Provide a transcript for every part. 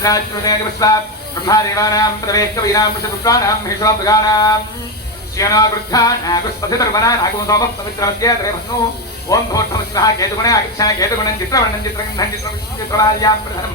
विश्वात् ब्रह्मादेवानां प्रवेशकवीनां पुरुषपुत्राणां महेशो मृगाणां श्येनागृद्धानागुस्पथितर्वनानागुंसोमपवित्रमद्येतरेभस्नु ओं भोट्टमस्वः केतुगुणे आगच्छा केतुगुणं चित्रवर्णं चित्रगन्धं चित्रमाल्यां प्रधनं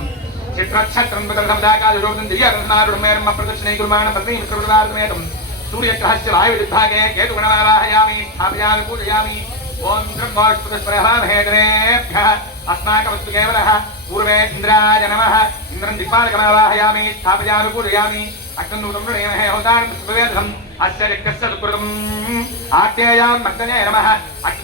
चित्रक्षत्रं प्रदर्शमदाकाशोदं दिव्यकर्णारुढमेरं प्रदर्शने कुर्माण पत्नी मित्रवृदार्थमेतं सूर्यग्रहस्य वायुविद्भागे केतुगुणमावाहयामि स्थापयामि पूजयामि ओं ब्रह्मोष्पदस्परः महेन्द्रेभ्यः अस्माकमस्तु केवलः पूर्वे इन्द्राय नमः इन्द्रं दिक्पालकमावाहयामि स्थापयामि पूजयामि अग्नूतमृणेमहे होतान् पुष्पवेदम् अस्य यज्ञस्य सुकृतम् आज्ञेयां मर्दने नमः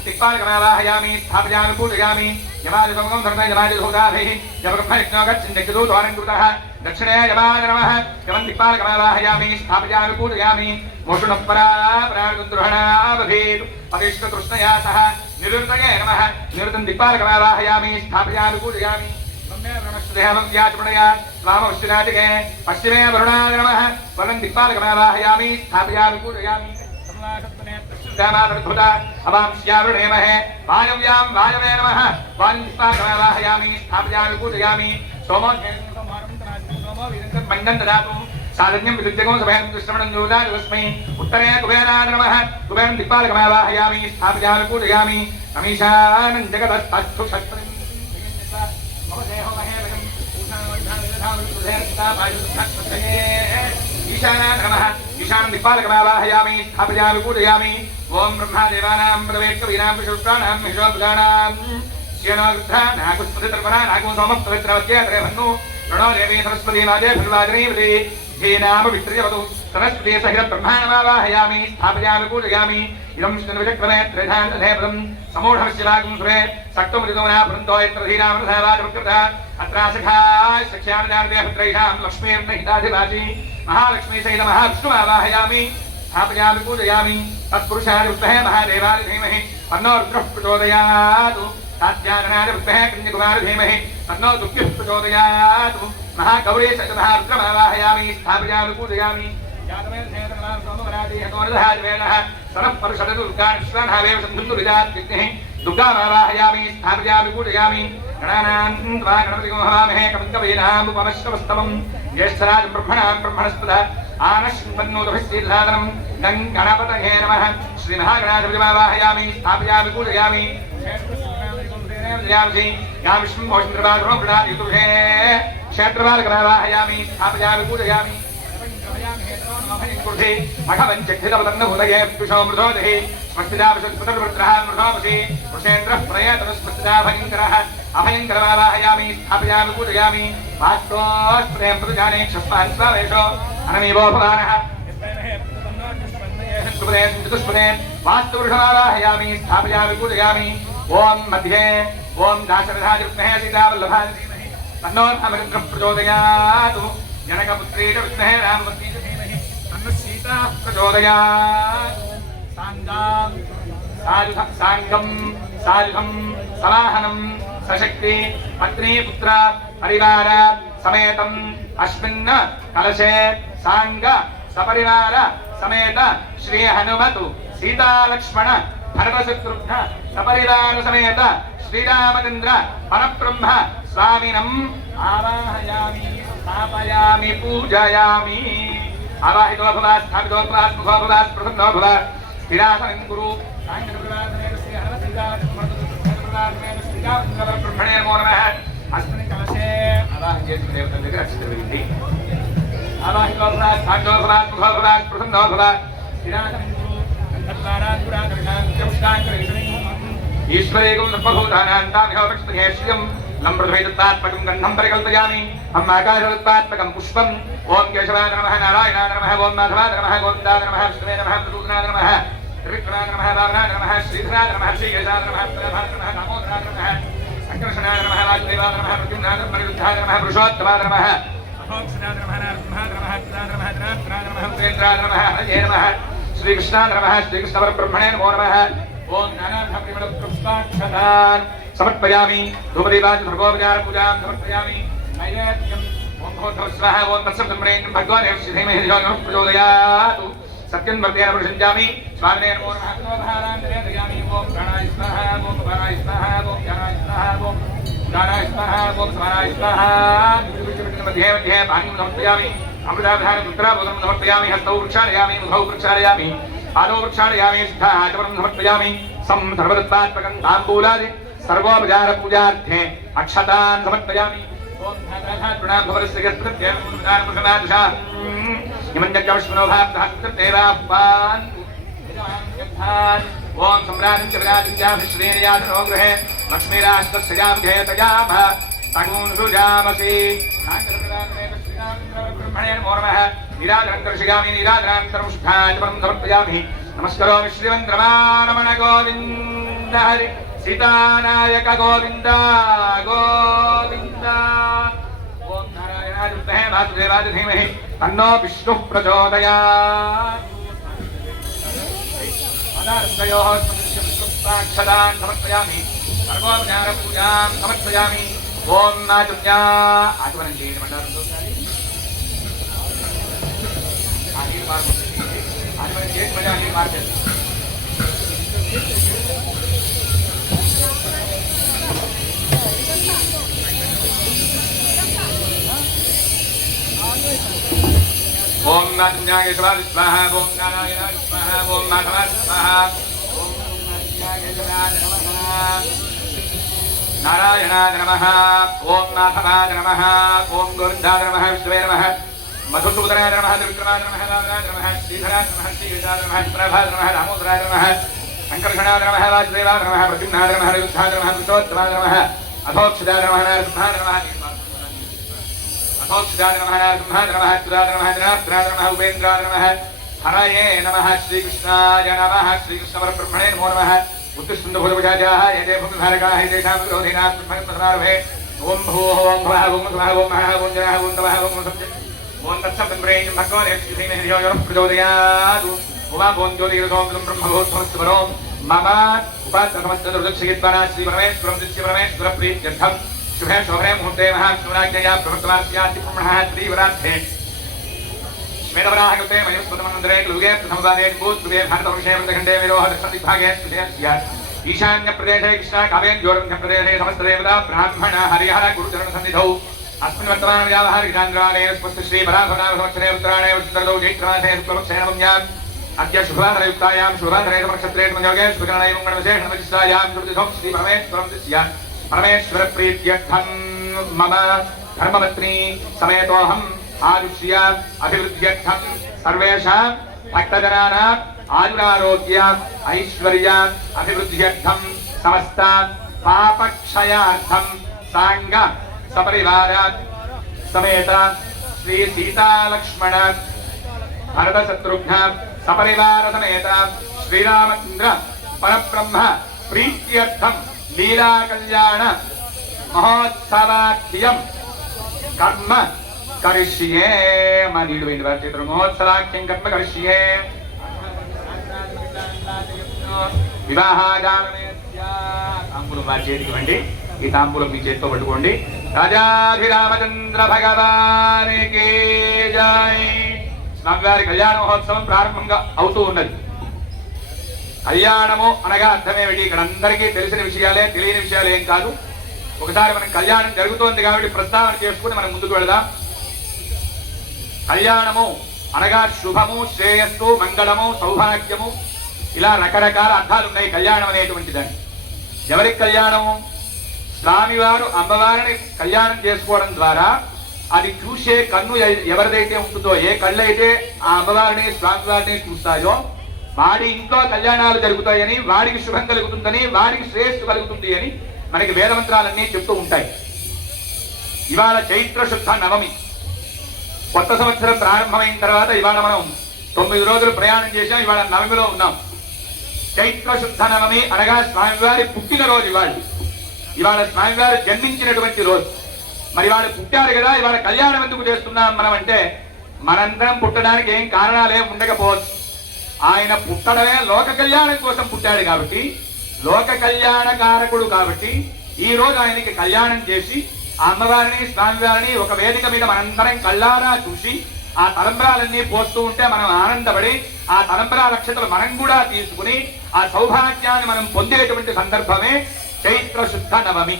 दिक्पालकमावाहयामि स्थापयामि पूजयामि यमादिसमगं धर्मे यमादिहोताभिः यमब्रह्मयज्ञो गच्छन्त्यग्निदूतोऽलङ्कृतः दक्षिणे यमाय नमः यमं दिक्पालकमावाहयामि स्थापयामि पूजयामि मोषुणपरापरागुन्द्रुहणा भवेत् अतिष्ठतृष्णया सह निरुतये नमः निरुतं दिक्पालकमावाहयामि स्थापयामि पूजयामि वामवश्चिनाटिके पश्चिमे वरुणाय नमः वरं दिक्पालकमावाहयामि स्थापयामि पूजयामि अवांश्यावृणेमहे वायव्यां वायवे नमः वायुं दिक्पालकमावाहयामि स्थापयामि पूजयामि सोमो मण्डं ददातु साधन्यं विद्युज्जगो सभयं दुष्टमणं जोदातस्मै उत्तरे कुबेराय नमः कुबेरं दिक्पालकमावाहयामि स्थापयामि पूजयामि अमीशानं जगतस्तस्थु शस्त्रं ईशानाय नमः ईशानं दिक्पालकमावाहयामि स्थापयामि पूजयामि ओं ब्रह्मादेवानां प्रवेशकवीनां विशुक्राणां महेशोपगाणां श्येनागृद्धानागुंसोमपवित्रमद्येतरेभन्नु प्रणो देवी सरस्वती माते फल्वाजनीवती धेनाम वित्रयवतु सरस्वती सहित ब्रह्माणमावाहयामि स्थापयामि पूजयामि इदं विचक्रमे त्रिधान्तधेपदं समूढमस्यवागुं सुरे सक्तमृतोना वृन्दो यत्र धीनामृधावाजवकृतः अत्रासखाय सख्यानजानदेहपुत्रैषां लक्ष्मीर्नहिताधिवासी महालक्ष्मी सहित महाविष्णुमावाहयामि स्थापयामि पूजयामि तत्पुरुषाय विद्महे महादेवाय धीमहि तन्नो रुद्रः प्रचोदयातु तात्यागनाय विद्महे कन्याकुमारी धीमहि तन्नो दुःख्यः प्रचोदयातु महागौरी सहित महारुद्रमावाहयामि स्थापयामि पूजयामि दुर्गामावाहयामि स्थापयामि पूजयामि गणानां त्वा गणपतिं हवामहे कविं कवीनाम् उपमश्रवस्तमं ज्येष्ठराजं ब्रह्मणां ब्रह्मणस्पदा आनश्वन्नोतभिश्रीधारणं गं गणपतये नमः श्रीमहागणाधिपतिमावाहयामि स्थापयामि पूजयामि या विष्णुमोचन्द्रबाधुरो गृणादितुभे क्षेत्रबालकमावाहयामि स्थापयामि पूजयामि मखवञ्चक्षितवदन्नभूतये पुषो मृधोदहि स्वस्तिदाविषत्पुतर्वृत्रः मृधोपसि वृषेन्द्रः प्रयतनस्पस्तिदा भयङ्करः अभयङ्करमावाहयामि स्थापयामि पूजयामि वास्तोस्प्रेम प्रजाने क्षस्मान् स्वावेशो अनमेवो भवानः वास्तुवृषमावाहयामि स्थापयामि पूजयामि ओं मध्ये ओं दाशरथाय विद्महे सीतावल्लभाय धीमहि तन्नो रामचन्द्रः प्रचोदयातु जनकपुत्री च विद्महे रामवती च धीमहि तन्नः सीता प्रचोदयातु साङ्गं सायुधं समाहनं सशक्ति पत्नी पुत्र परिवार समेतम् अस्मिन् कलशे साङ्ग सपरिवार समेत श्री हनुमतु सीता लक्ष्मण भरतशत्रुघ्न सपरिवार समेत श्रीरामचंद्र परब्रह्म स्वामिनम् आवाहयामि स्थापयामि पूजयामि आवाहितो भव स्थापितो भव मुखो भव प्रसन्नो भव स्थिरासनं कुरु ब्रह्मणे नमो नमः अस्मिन् कलशे आवाहयेत् देवतां अक्षतविधि आवाहितो भव स्थापितो भव मुखो भव प्रसन्नो भव स्थिरासनं ईश्वरेकं सर्वभूतानां विष्णुहेश्यं लम्बृद्वैतत्वात्मकं गन्धं परिकल्पयामि हम आकाशतत्वात्मकं पुष्पं ओं केशवाय नमः नारायणाय नमः ओं माधवाय नमः गोविन्दाय नमः विष्णवे नमः प्रदूतनाय नमः त्रिविक्रमाय नमः वामनाय नमः श्रीधराय नमः श्रीयशाय नमः प्रभाय नमः दामोदराय नमः संकर्षणाय नमः वासुदेवाय नमः प्रद्युम्नाय नमः अनिरुद्धाय नमः पुरुषोत्तमाय नमः अहोक्षणाय नमः नरसिंहाय नमः कृताय नमः धनात्मनाय नमः उपेन्द्राय नमः हरये नमः श्रीकृष्णाय नमः श्रीकृष्णपरब्रह्मणे नमो नमः ओं नानाविधपरिमलपुष्पाक्षतान् समर्पयामि धूपदीपाञ्च सर्वोपचार पूजां समर्पयामि नैवेद्यं ओं भूर्भुवः स्वः ओं तत्सवितुर्वरेण्यं भगवान् धीमहि धियो यो नः प्रचोदयातु सत्यं वर्तेन प्रसञ्जामि स्वामिने नमो नमः नमोभाराञ्जले दयामि ओं प्राणाय स्वाहा ओं अपाराय स्वाहा ओं ज्ञानाय स्वाहा ओं दानाय स्वाहा ओं समानाय स्वाहा मध्ये मध्ये पानीं समर्पयामि अमृताधारम् उत्तराभूतं समर्पयामि हस्तौ वृक्षालयामि मुखौ वृक्षालयामि पादौ वृक्षालयामि सिद्धाचमनं समर्पयामि सर्वदत्तात्मकं ताम्बूलादि सर्वोपचारपूजार्थे अक्षतान् समर्पयामि ओम धातृणा भवरस्य यत्प्रत्ययं मुदानपुषणादशा यमञ्जकविष्णुभाप्तहस्तदेवापान् ओम सम्राजं च विराजं च विश्वेर्यादनो गृहे लक्ष्मीराष्ट्रस्यां ध्येतयामः तगुन् सुजामसि ब्रह्मणे नमो नमः निराजनं कर्षयामि निराजनान्तरं शुद्धाचमनं समर्पयामि नमस्करोमि श्रीमन्द्रमारमण गोविन्द हरि सीतानायक गोविन्द गोविन्द ओम नारायणाय विद्महे वासुदेवाय धीमहि तन्नो विष्णुः प्रचोदयात् अदारयोः स्मृतिक्षदान् समर्पयामि सर्वोपचारपूजां समर्पयामि ओम नाजुन्या आचमनं చేయండి మండలంలో आचमनं చేసి మళ్ళీ అన్ని మార్చాలి ओम नारायणाय स्वाहा ओम नारायणाय स्वाहा ओम माधवाय स्वाहा ओम नारायणाय नमः नारायणाय नमः ओम माधवाय नमः ओम गोविन्दाय नमः विष्णवे नमः मधुसूदनाय नमः त्रिविक्रमाय नमः रामाय नमः श्रीधराय नमः श्रीविदाय नमः प्रभाय नमः दामोदराय नमः शंकरषणाय नमः वासुदेवाय नमः प्रद्युम्नाय नमः निरुद्धाय नमः पुरुषोत्तमाय नमः अथोक्षदाय नमः नरसिंहाय नमः अथोक्षदाय नमः नरसिंहाय नमः अच्युताय नमः जनार्दनाय नमः उपेन्द्राय नमः हरये नमः श्रीकृष्णाय नमः श्रीकृष्णपरब्रह्मणे नमो नमः उत्तिष्ठन्तभूतभुजाः एते भूमिधारकाः एतेषां विरोधिनां ब्रह्मणस्मरारभे ओम भूः ओम भवः ओम स्वः ओम महः ओम जनः ओम तवः ओम सत्यम् ओम तत्सवितुर्वरेण्यं भगवान् श्रीधीमहि धियो यो प्रचोदयात् उमा ओम ज्योतिर्गोमं ब्रह्मभूतमस्तवरों मम उपासनमस्तदुर्दक्षित्वाना श्रीपरमेश्वरं दृश्यपरमेश्वरप्रीत्यर्थं शुभे शोभने मुहूर्ते महाविष्णुराज्ञया प्रवर्तमानस्याति ब्रह्मणः श्रीवराध्ये श्वेतवराहकृते मयुस्पदमन्दिरे क्लुगे प्रथमवादे भूतकृते भारतवर्षे विरोह दक्षिणदिग्भागे स्यात् ईशान्यप्रदेशे कृष्णाकाव्येन्द्योरन्ध्यप्रदेशे समस्तदेवता ब्राह्मण हरिहर गुरुचरणसन्निधौ अस्मिन् वर्तमानव्यावहारिकान्द्रालये स्वस्त श्रीपराभवनामसंवत्सरे उत्तरायणे उत्तरदौ चैत्रमासे शुक्लपक्षे नवम्याम् अद्य शुभवासरयुक्तायां शुभवासरे समनक्षत्रे मनयोगे शुभकरणे मङ्गलविशेषणविशिष्टायां श्रुतिधौ श्रीपरमेश्वरं दृश्य परमेश्वरप्रीत्यर्थं मम धर्मपत्नी समेतोऽहम् आयुष्य अभिवृद्ध्यर्थं सर्वेषां भक्तजनानां आयुरारोग्य ऐश्वर्य अभिवृद्ध्यर्थं समस्त पापक्षयार्थं सांग सपरिवार समेत श्री सीता लक्ष्मण भरत शत्रुघ्न सपरिवार समेत श्रीरामचंद्र परब्रह्म प्रीत्यर्थं लीला कल्याण महोत्सवाख्यं कर्म करिष्ये मनीडु वेंडवर्तित्र महोत्सवाख्यं कर्म करिष्ये తాంబూలం వారి చేతికి ఇవ్వండి ఈ తాంబూలం మీ చేతితో పట్టుకోండి రాజాధిరామచంద్ర భగవానికి జై స్వామివారి కళ్యాణ మహోత్సవం ప్రారంభంగా అవుతూ ఉన్నది కళ్యాణము అనగా అర్థమేమిటి ఇక్కడ అందరికీ తెలిసిన విషయాలే తెలియని విషయాలు ఏం కాదు ఒకసారి మనం కళ్యాణం జరుగుతోంది కాబట్టి ప్రస్తావన చేసుకుని మనం ముందుకు వెళదాం కళ్యాణము అనగా శుభము శ్రేయస్సు మంగళము సౌభాగ్యము ఇలా రకరకాల అర్థాలు ఉన్నాయి కళ్యాణం అనేటువంటి దాన్ని ఎవరికి కళ్యాణము స్వామివారు అమ్మవారిని కళ్యాణం చేసుకోవడం ద్వారా అది చూసే కన్ను ఎవరిదైతే ఉంటుందో ఏ కళ్ళు అయితే ఆ అమ్మవారిని స్వామివారిని చూస్తాయో వాడి ఇంట్లో కళ్యాణాలు జరుగుతాయని వాడికి శుభం కలుగుతుందని వాడికి శ్రేయస్సు కలుగుతుంది అని మనకి వేదమంత్రాలన్నీ చెప్తూ ఉంటాయి ఇవాళ చైత్ర శుద్ధ నవమి కొత్త సంవత్సరం ప్రారంభమైన తర్వాత ఇవాళ మనం 9 రోజులు ప్రయాణం చేశాం ఇవాళ నవమిలో ఉన్నాం చైత్ర శుద్ధ నవమి అనగా స్వామివారి పుట్టినరోజు ఇవాళ స్వామివారు జన్మించినటువంటి రోజు మరి ఇవాళ పుట్టారు కదా ఇవాళ కళ్యాణం ఎందుకు చేస్తున్నాం మనం అంటే మనందరం పుట్టడానికి ఏం కారణాలు ఏం ఉండకపోవచ్చు ఆయన పుట్టడమే లోక కళ్యాణం కోసం పుట్టాడు కాబట్టి లోక కళ్యాణ కారకుడు కాబట్టి ఈ రోజు ఆయనకి కళ్యాణం చేసి ఆ అమ్మవారిని స్వామివారిని ఒక వేదిక మీద మనందరం కళ్ళారా చూసి ఆ తలంబరాలన్నీ పోస్తూ ఉంటే మనం ఆనందపడి ఆ తలంబరాల అక్షతలు మనం కూడా తీసుకుని ఆ సౌభాగ్యాన్ని మనం పొందేటువంటి సందర్భమే చైత్ర శుద్ధ నవమి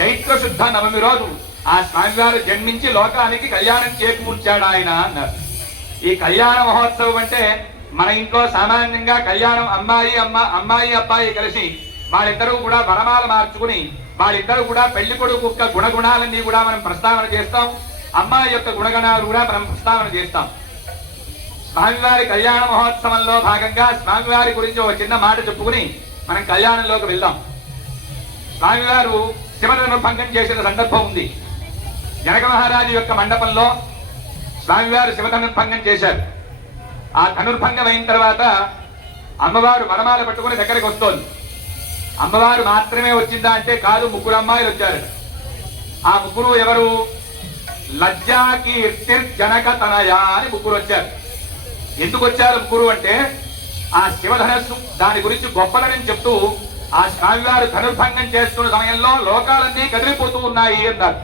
చైత్ర శుద్ధ నవమి రోజు ఆ స్వామివారు జన్మించి లోకానికి కళ్యాణం చేకూర్చాడు ఆయన అన్నారు. ఈ కళ్యాణ మహోత్సవం అంటే మన ఇంట్లో సామాన్యంగా కళ్యాణం అమ్మాయి అబ్బాయి కలిసి వాళ్ళిద్దరూ కూడా వరమాల మార్చుకుని వాళ్ళిద్దరూ కూడా పెళ్లి కొడుకు యొక్క గుణగుణాలన్నీ కూడా మనం ప్రస్తావన చేస్తాం. అమ్మాయి యొక్క గుణగణాలు కూడా మనం ప్రస్తావన చేస్తాం. స్వామివారి కళ్యాణ మహోత్సవంలో భాగంగా స్వామివారి గురించి ఒక చిన్న మాట చెప్పుకుని మనం కళ్యాణంలోకి వెళ్దాం. స్వామివారు శివధనుర్భంగం చేసిన సందర్భం ఉంది. జనక మహారాజు యొక్క మండపంలో స్వామివారు శివధనుర్భంగం చేశారు. ఆ ధనుర్భంగం అయిన తర్వాత అమ్మవారు వరమాల పట్టుకుని దగ్గరికి వస్తోంది. అమ్మవారు మాత్రమే వచ్చిందా అంటే కాదు, ముగ్గురు అమ్మాయిలు వచ్చారు. ఆ ముగ్గురు ఎవరు? లజ్జా కీర్తిర్జనక తనయ అని ముగ్గురు వచ్చారు. ఎందుకు వచ్చారు ముగ్గురు అంటే ఆ శివధనస్సు దాని గురించి గొప్పలని చెప్తూ ఆ స్వామివారు ధనుర్భంగం చేస్తున్న సమయంలో లోకాలన్నీ కదిలిపోతూ ఉన్నాయి అన్నారు.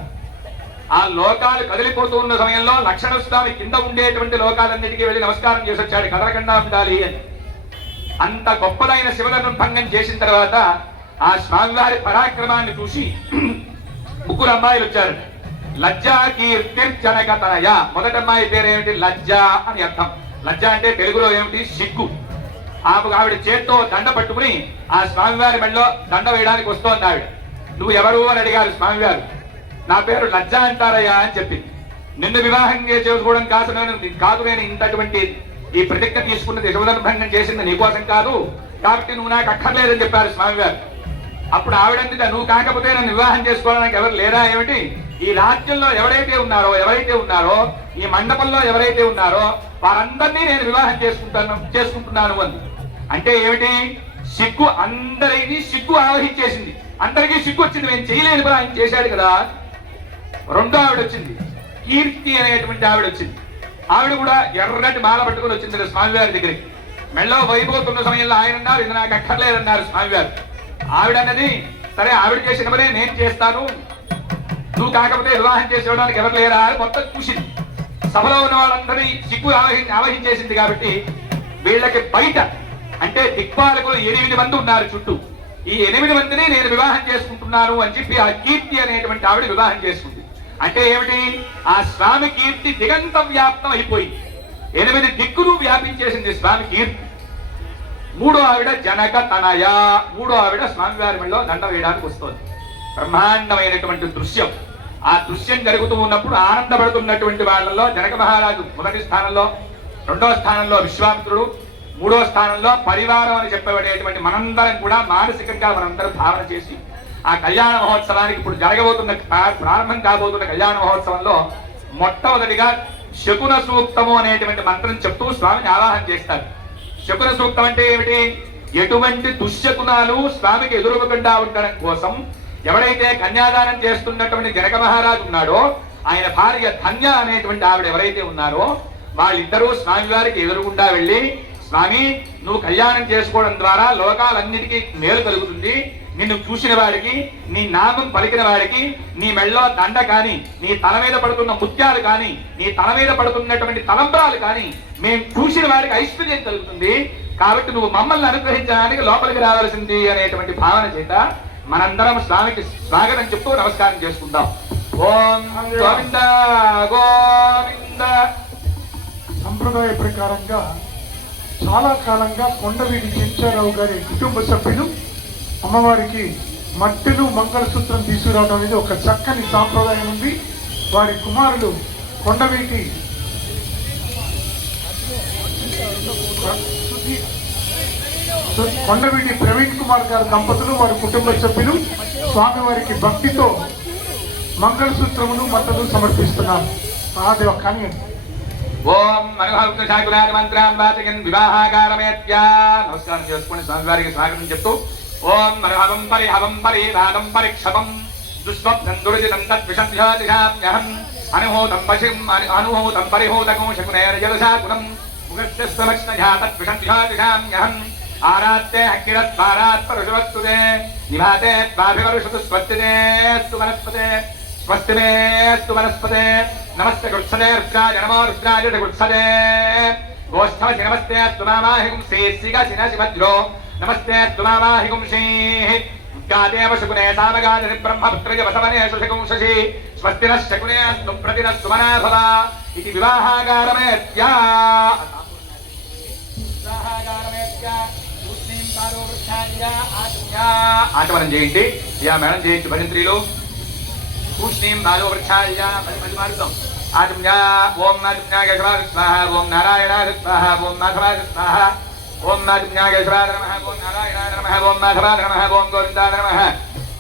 ఆ లోకాలు కదిలిపోతూ ఉన్న సమయంలో లక్షణ స్వామి కింద ఉండేటువంటి లోకాలన్నిటికీ వెళ్ళి నమస్కారం చేసి వచ్చాడు, కదలకుండా ఉండాలి అని. అంత గొప్పదైన శివధనుర్భంగం చేసిన తర్వాత ఆ స్వామివారి పరాక్రమాన్ని చూసి ముగ్గురు అమ్మాయిలు వచ్చారు. లజ్జా కీర్తిర్జనక తనయ. మొదటి అమ్మాయి పేరేమిటి? లజ్జ అని అర్థం. లజ్జ అంటే తెలుగులో ఏమిటి? సిగ్గు. ఆవిడ చేత్తో దండ పట్టుకుని ఆ స్వామివారి మెడలో దండ వేయడానికి వస్తోంది. ఆవిడ నువ్వు ఎవరు అని అడిగారు స్వామివారు. నా పేరు లజ్జ అంటారయ్యా అని చెప్పింది. నిన్ను వివాహం చేసుకోవడం కాదు నేను ఇంతటువంటి ఈ ప్రతిజ్ఞ తీసుకున్నది శివధనుర్భంగం చేసింది నీకోసం కాదు, కాబట్టి నువ్వు నాకు అక్కర్లేదని చెప్పారు స్వామివారు. అప్పుడు ఆవిడంది, నువ్వు కాకపోతే నన్ను వివాహం చేసుకోవడానికి ఎవరు లేరా ఏమిటి? ఈ రాజ్యంలో ఎవరైతే ఉన్నారో ఈ మండపంలో ఎవరైతే ఉన్నారో వారందరినీ నేను వివాహం చేసుకుంటున్నాను అంది. అంటే ఏమిటి? సిగ్గు, అందరినీ సిగ్గు ఆవహించేసింది. అందరికీ సిగ్గు వచ్చింది, నేను చేయలేని పని ఆయన చేశాడు కదా. రెండో ఆవిడ వచ్చింది, కీర్తి అనేటువంటి ఆవిడ వచ్చింది. ఆవిడ కూడా ఎర్రటి మాల పట్టుకుని వచ్చింది స్వామివారి దగ్గరికి. మెళ్ళో వైపోతున్న సమయంలో ఆయన అన్నారు, ఇది నాకు అక్కర్లేదన్నారు స్వామివారు. ఆవిడ అన్నది, సరే ఆవిడ చేసిన పనే నేను చేస్తాను, నువ్వు కాకపోతే వివాహం చేసేవడానికి ఎవరు లేరా అని మొత్తం చూసింది. సభలో ఉన్న వాళ్ళందరినీ సిగ్గు ఆవహించేసింది. కాబట్టి వీళ్ళకి బయట అంటే దిక్పాలకులు 8 మంది ఉన్నారు చుట్టూ. ఈ 8 మందిని నేను వివాహం చేసుకుంటున్నాను అని చెప్పి ఆ కీర్తి అనేటువంటి ఆవిడ వివాహం చేసుకుంది. అంటే ఏమిటి? ఆ స్వామి కీర్తి దిగంత వ్యాప్తం అయిపోయింది. 8 దిక్కులు వ్యాపించేసింది స్వామి కీర్తి. మూడో ఆవిడ జనక తనయ. మూడో ఆవిడ స్వామివారి మెడలో దండ వేయడానికి వస్తోంది. బ్రహ్మాండమైనటువంటి దృశ్యం. ఆ దృశ్యం జరుగుతూ ఉన్నప్పుడు ఆనందపడుతున్నటువంటి వాళ్ళలో జనక మహారాజు మొదటి స్థానంలో, రెండో స్థానంలో విశ్వామిత్రుడు, మూడో స్థానంలో పరివారం అని చెప్పబడేటువంటి మనందరం కూడా మానసికంగా మనందరం భావన చేసి ఆ కళ్యాణ మహోత్సవానికి ఇప్పుడు ప్రారంభం కాబోతున్న కళ్యాణ మహోత్సవంలో మొట్టమొదటిగా శకున సూక్తము అనేటువంటి మంత్రం చెప్తూ స్వామిని ఆవాహన చేస్తారు. శకున సూక్తం అంటే ఏమిటి? ఎటువంటి దుశ్శకునాలు స్వామికి ఎదురుకుండా ఉండడం కోసం ఎవరైతే కన్యాదానం చేస్తున్నటువంటి జనక మహారాజు ఉన్నాడో ఆయన భార్య ధన్య అనేటువంటి ఆవిడ ఎవరైతే ఉన్నారో వాళ్ళిద్దరూ స్వామివారికి ఎదురుగుండా వెళ్ళి, స్వామి నువ్వు కళ్యాణం చేసుకోవడం ద్వారా లోకాలన్నిటికీ మేలు కలుగుతుంది, నిన్ను చూసిన వాడికి, నీ నామం పలికిన వాడికి, నీ మెళ్ళో దండ కానీ, నీ తల మీద పడుతున్న ముత్యాలు కానీ, నీ తల మీద పడుతున్నటువంటి తలంబ్రాలు కానీ మేము చూసిన వాడికి ఐశ్వర్యం కలుగుతుంది, కాబట్టి నువ్వు మమ్మల్ని అనుగ్రహించడానికి లోపలికి రావాల్సింది అనేటువంటి భావన చేత మనందరం స్వామికి స్వాగతం చెప్తూ నమస్కారం చేసుకుందాం. ఓం గోవింద గోవింద. సంప్రదాయ ప్రకారంగా చాలా కాలంగా కొండవీటి చెంచారావు గారి కుటుంబ సభ్యులు అమ్మవారికి మట్టెలు మంగళసూత్రం తీసుకురావడం అనేది ఒక చక్కని సాంప్రదాయం ఉంది. వారి కుమారులు కొండవీటి ప్రవీణ్ కుమార్ గారి దంపతులు వారి కుటుంబ సభ్యులు స్వామివారికి భక్తితో మంగళసూత్రమును మట్టలు సమర్పిస్తున్నారు. మహాదేవ కానీ ఓం మనోహర మంత్రాన్ వాచకన్ వివాహాకారమేత్యా. నమస్కారం చేసుకోండి, స్వామివారికి స్వాగతం చెప్తూ ఓం మనోహరం పరిహవం పరిరాధం పరిక్షపం దుస్వప్నం దురితం తద్విషంధ్యాదిశామ్యహం అనుహూతం పరిహూతకం శకునేర్యదశాకునం ముఖస్యస్వలక్ష్ణయా తద్విషంధ్యాదిశామ్యహం ఆరాత్తే అగ్నిరస్వారాత్ పరుషవస్తుతే నివాతే త్వాభివరుషతు స్వస్తినేస్తు వనస్పతే స్వస్తినేస్తు వనస్పతే నమస్తే కృత్సదే రుద్రాయ నమో రుద్రాయ కృత్సదే గోష్ఠమసి నమస్తే త్వమామాహిగుంసే శిగశిన శివద్రో నమస్తే త్వమామాహిగుంసే गादेव शकुने सामगादिनि ब्रह्मपुत्रज वसवनेषु शकुंशसि स्वस्ति नः शकुने अस्तु प्रतिनः सुमना भव इति विवाहागारमेत्या ఆచమనం చేయండి. యా మేడం చేయొచ్చు భజంత్రీలు. పూష్ణీం బాలో వృక్షాయ మారుతాం. ఆచమ్య ఓం నారాయణాయ స్వాహ ఓం నారాయణాయ స్వాహ ఓం మాధవాయ స్వాహ ఓం నారాయణాయ నమః ఓం నారాయణాయ నమః ఓం మాధవాయ నమః ఓం గోవిందాయ నమః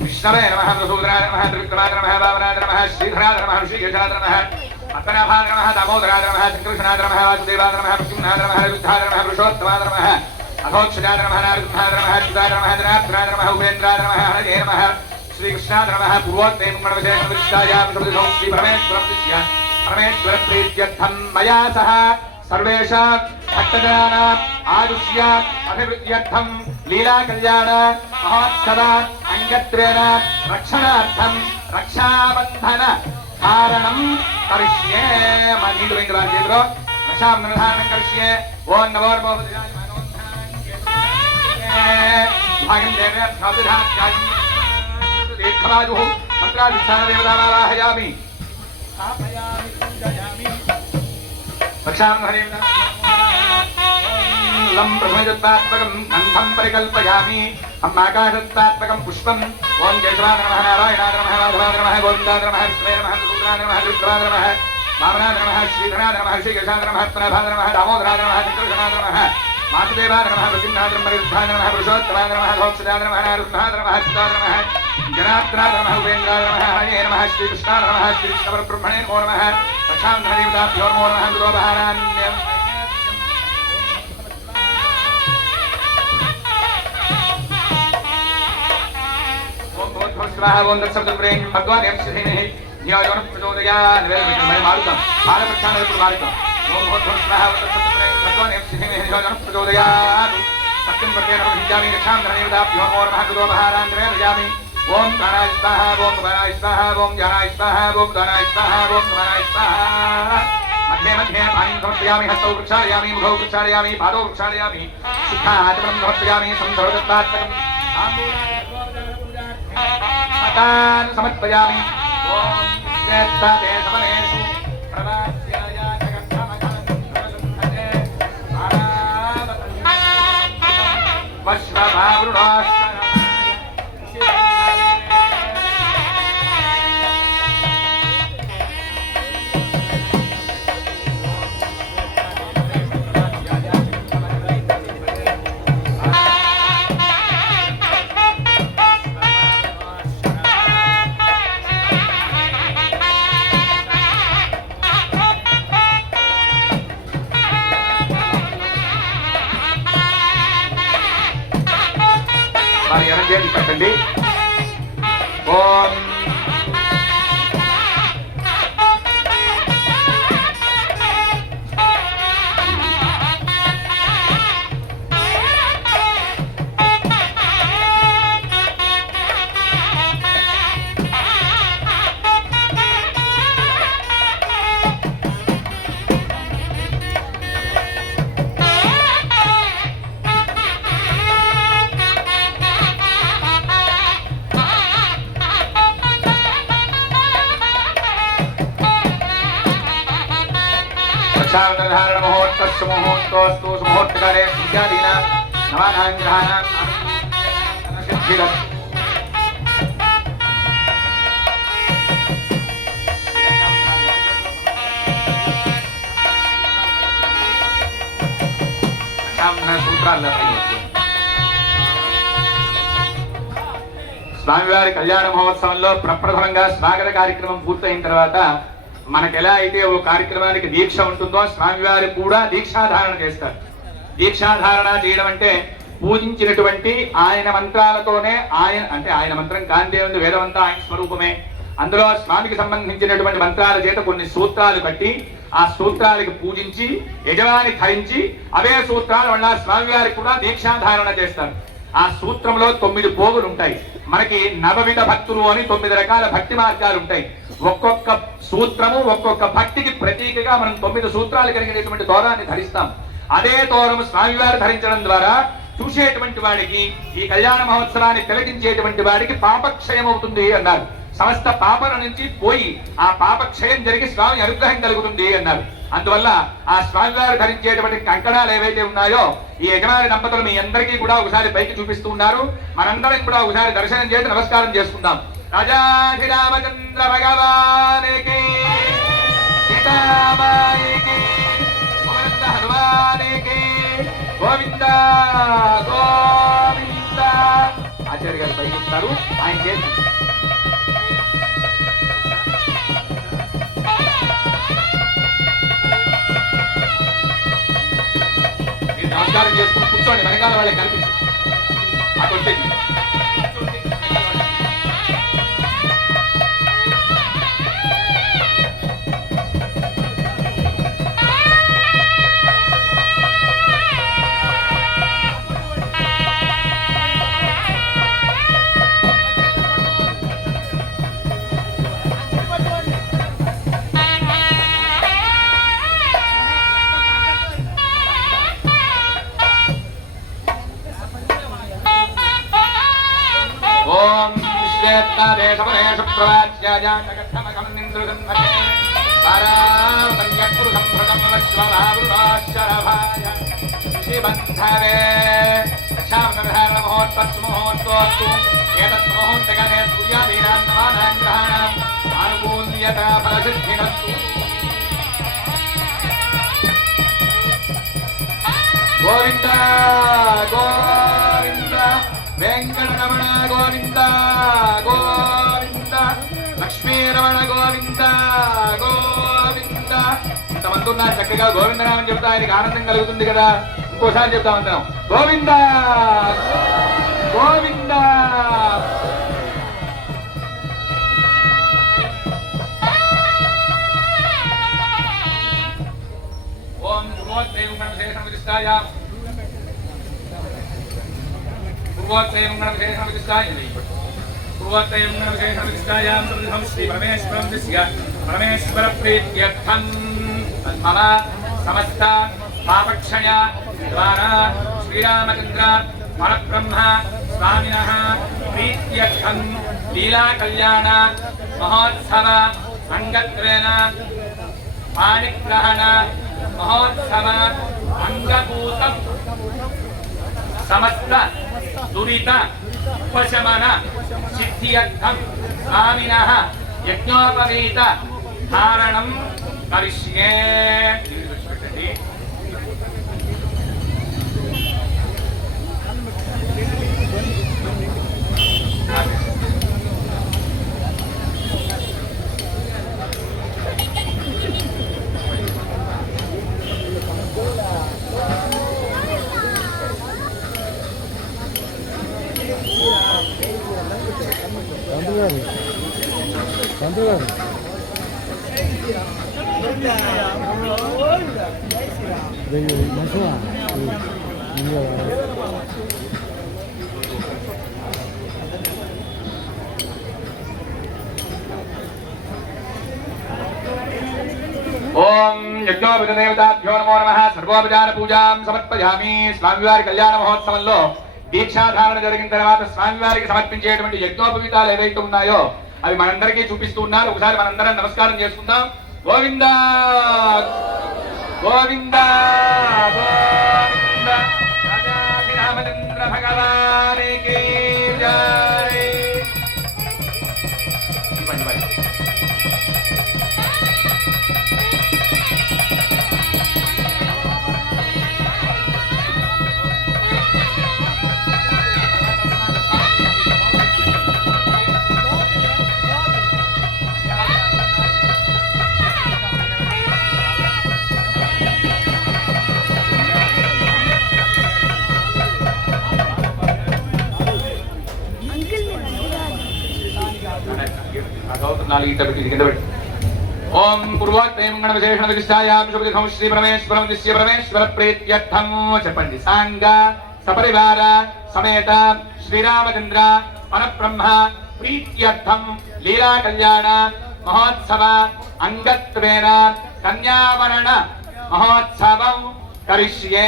విష్ణవే నమః మధుసూదనాయ నమః త్రివిక్రమాయ నమః వామనాయ నమః శ్రీధరాయ నమః ఋషికేశాయ నమః పద్మనాభాయ నమః దామోదరాయ నమః శ్రీకృష్ణాయ నమః వాసుదేవాయ నమః ప్రద్యుమ్నాయ నమః రుద్ధాయ నమః పురుషోత్తమాయ నమః అధోక్షజాయ నమః నారసింహాయ నమః అచ్యుతాయ నమః జనార్దనాయ నమః ఉపేంద్రాయ నమః హరయే నమః శ్రీకృష్ణాయ నమః పూర్వోత్తరే మంగళవిశేష విశిష్టాయ విశుద్ధ శ్రీ పరమేశ్వరం విద్య పరమేశ్వర ప్రీత్యర్థం మయా సహ सर्वेषां भक्तजनानां आयुष्य अभिवृद्ध्यर्थं लीला कल्याण महोत्सव अंगत्रेण रक्षणार्थं रक्षाबंधन धारणं करिष्ये मनीडु वेंड वाजेद्रो रक्षाबंधन धारणं करिष्ये ओम नमो भगवते भागं देवे सावधान देखवाजुः मंत्राधिष्ठान देवतावाहयामि स्थापयामि पूजयामि लं ब्रह्मजत्वात्मकं गन्धं परिकल्पयामि अम्माकाशत्वात्मकं पुष्पम् ओं केशवाय नमः नारायणाय नमः माधवाय नमः गोविन्दाय नमः विष्णवे नमः रुद्राय नमः रुद्राय नमः वामनाय नमः श्रीधराय नमः ऋषिकेशाय नमः पद्मनाभाय नमः दामोदराय नमः चन्द्रशेखराय नमः वासुदेवाय नमः प्रद्युम्नाय नमः रुद्राय नमः पुरुषोत्तमाय नमः अधोक्षजाय नमः नारसिंहाय नमः अच्युताय नमः जनार्दनाय नमः उपेन्द्राय नमः हरये नमः श्रीकृष्णाय नमः श्रीकृष्णपरब्रह्मणे नमो नमः रक्षाबन्धनदेवताभ्यो नमो नमः गुरोपहारान्यम् ओम भूर्भुवस्सुवः ओम तत्सवितुर्वरेण्यं भगवान् यं श्रीधीमहि धियो प्रचोदयात् मैं मारुतम् बालवृक्षान् मारुतम् ओम भूर्भुवस्सुवः ओम तत्सवितुर्वरेण्यं भगवान् यं श्रीधीमहि धियो प्रचोदयात् सत्यं वर्तेन प्रभुजामि रक्षाबन्धनदेवताभ्यो नमो नमः गुरोपहारान्यं ददामि ओम प्राणाय स्वाहा ओम प्राणाय स्वाहा ओम ज्ञानाय स्वाहा ओम दानाय स्वाहा ओम समानाय स्वाहा मध्ये मध्ये पाणिं समर्पयामि हस्तौ प्रक्षालयामि मुखौ प्रक्षालयामि पादौ प्रक्षालयामि शिखाचरणं समर्पयामि संधर्मदत्तात्मकं तान् समर्पयामि ओम वेत्ताते समनेषु प्रवास्याय जगत्तमकलसुन्धते वश्वभावृणाश्च పెట్టండి ఓం धारण मुहूर्तस्य मुहूर्तोस्तु मुहूर्तकाले विद्यादीना नवानां ग्रहाणां सिद्धिरस्तु सूत्राल స్వామివారి కళ్యాణ మహోత్సవంలో ప్రప్రథమంగా స్వాగత కార్యక్రమం పూర్తయిన తర్వాత మనకి ఎలా అయితే ఓ కార్యక్రమానికి దీక్ష ఉంటుందో స్వామివారి కూడా దీక్షాధారణ చేస్తారు. దీక్షాధారణ చేయడం అంటే పూజించినటువంటి ఆయన మంత్రాలతోనే ఆయన మంత్రం కాందేవుని వేదమంతా ఆయన స్వరూపమే. అందులో స్వామికి సంబంధించినటువంటి మంత్రాల చేత కొన్ని సూత్రాలు కట్టి ఆ సూత్రాలకు పూజించి యజమాని ధరించి అవే సూత్రాలు వల్ల స్వామివారికి కూడా దీక్షాధారణ చేస్తారు. ఆ సూత్రంలో 9 పోగులు ఉంటాయి. మనకి నవవిధ భక్తులు అని 9 రకాల భక్తి మార్గాలు ఉంటాయి. ఒక్కొక్క సూత్రము ఒక్కొక్క భక్తికి ప్రతీకగా మనం 9 సూత్రాలు కలిగినటువంటి తోరాన్ని ధరిస్తాం. అదే తోరము స్వామివారు ధరించడం ద్వారా చూసేటువంటి వాడికి ఈ కళ్యాణ మహోత్సవాన్ని తిలకించేటువంటి వాడికి పాపక్షయం అవుతుంది అన్నారు. సమస్త పాపల నుంచి పోయి ఆ పాపక్షయం జరిగి స్వామి అనుగ్రహం కలుగుతుంది అన్నారు. అందువల్ల ఆ స్వామివారు ధరించేటువంటి కంకణాలు ఏవైతే ఉన్నాయో ఈ యజమాని దంపతులు మీ అందరికీ కూడా ఒకసారి పైకి చూపిస్తూ ఉన్నారు. మనందరం కూడా ఒకసారి దర్శనం చేసి నమస్కారం చేసుకుందాం. రాజాధిరామచంద్ర భగవానికి, సీతామాయికి, హనుమానికి గోవింద గోవింద. ఆచార్య గారు పైకి ఇస్తారు, ఆయన చేసి నమస్కారం చేసుకుని కూర్చోండి. వెనకాల వాళ్ళకి కనిపిస్తుంది అటు వచ్చేసి గోవింద గోవింద వెంకటరమణ గోవింద గోవింద లక్ష్మీరమణ గోవింద గోవింద. ఇంతమంది ఉన్నా చక్కగా గోవిందనామని చెప్తా ఆయనకి ఆనందం కలుగుతుంది కదా. ఇంకోసారి చెప్తా ఉంటాం గోవింద గోవింద. ఓం శుభోత్రేయం గణశేషం విశిష్టాయ పూర్వోత్తరం గణశేషం విశిష్టాయ పూర్వోత్తరం గణశేషం విశిష్టాయాం శ్రీ పరమేశ్వరం దిశ్య పరమేశ్వర ప్రీత్యర్థం మమ సమస్త పాపక్షయ ద్వారా శ్రీరామచంద్ర పరబ్రహ్మ స్వామినః ప్రీత్యర్థం లీలా కళ్యాణ మహోత్సవ అంగత్వేన పాణిగ్రహణ మహోత్సవ అంగభూత సమస్త దురిత ఉపశమన సిద్ధ్యర్థం స్వామినః యజ్ఞోపవీత ధారణం కరిష్యే. ఓం యజ్ఞోపదేవతాభ్యో నమో నమః. సర్వోపచార పూజాం సమర్పయామి. స్వామివారి కళ్యాణ మహోత్సవంలో దీక్షాధారణ జరిగిన తర్వాత స్వామివారికి సమర్పించేటువంటి యజ్ఞోపవీతాలు ఏవైతే ఉన్నాయో అవి మనందరికీ చూపిస్తూ ఉన్నారు. ఒకసారి మనందరం నమస్కారం చేసుకుందాం. గోవింద గోవింద గోవింద. రాజాధిరామచంద్ర భగవానికి జై. ఓం పూర్వోత్తరం గణవిశేషణ విశిష్టాయాం శుభదినం శ్రీ పరమేశ్వరం దిశ్య పరమేశ్వర ప్రీత్యర్థం చెప్పండి. సాంగ సపరివార సమేత శ్రీరామచంద్ర పరబ్రహ్మ ప్రీత్యర్థం లీలా కళ్యాణ మహోత్సవ అంగత్వేన కన్యావరణ మహోత్సవం కరిష్యే.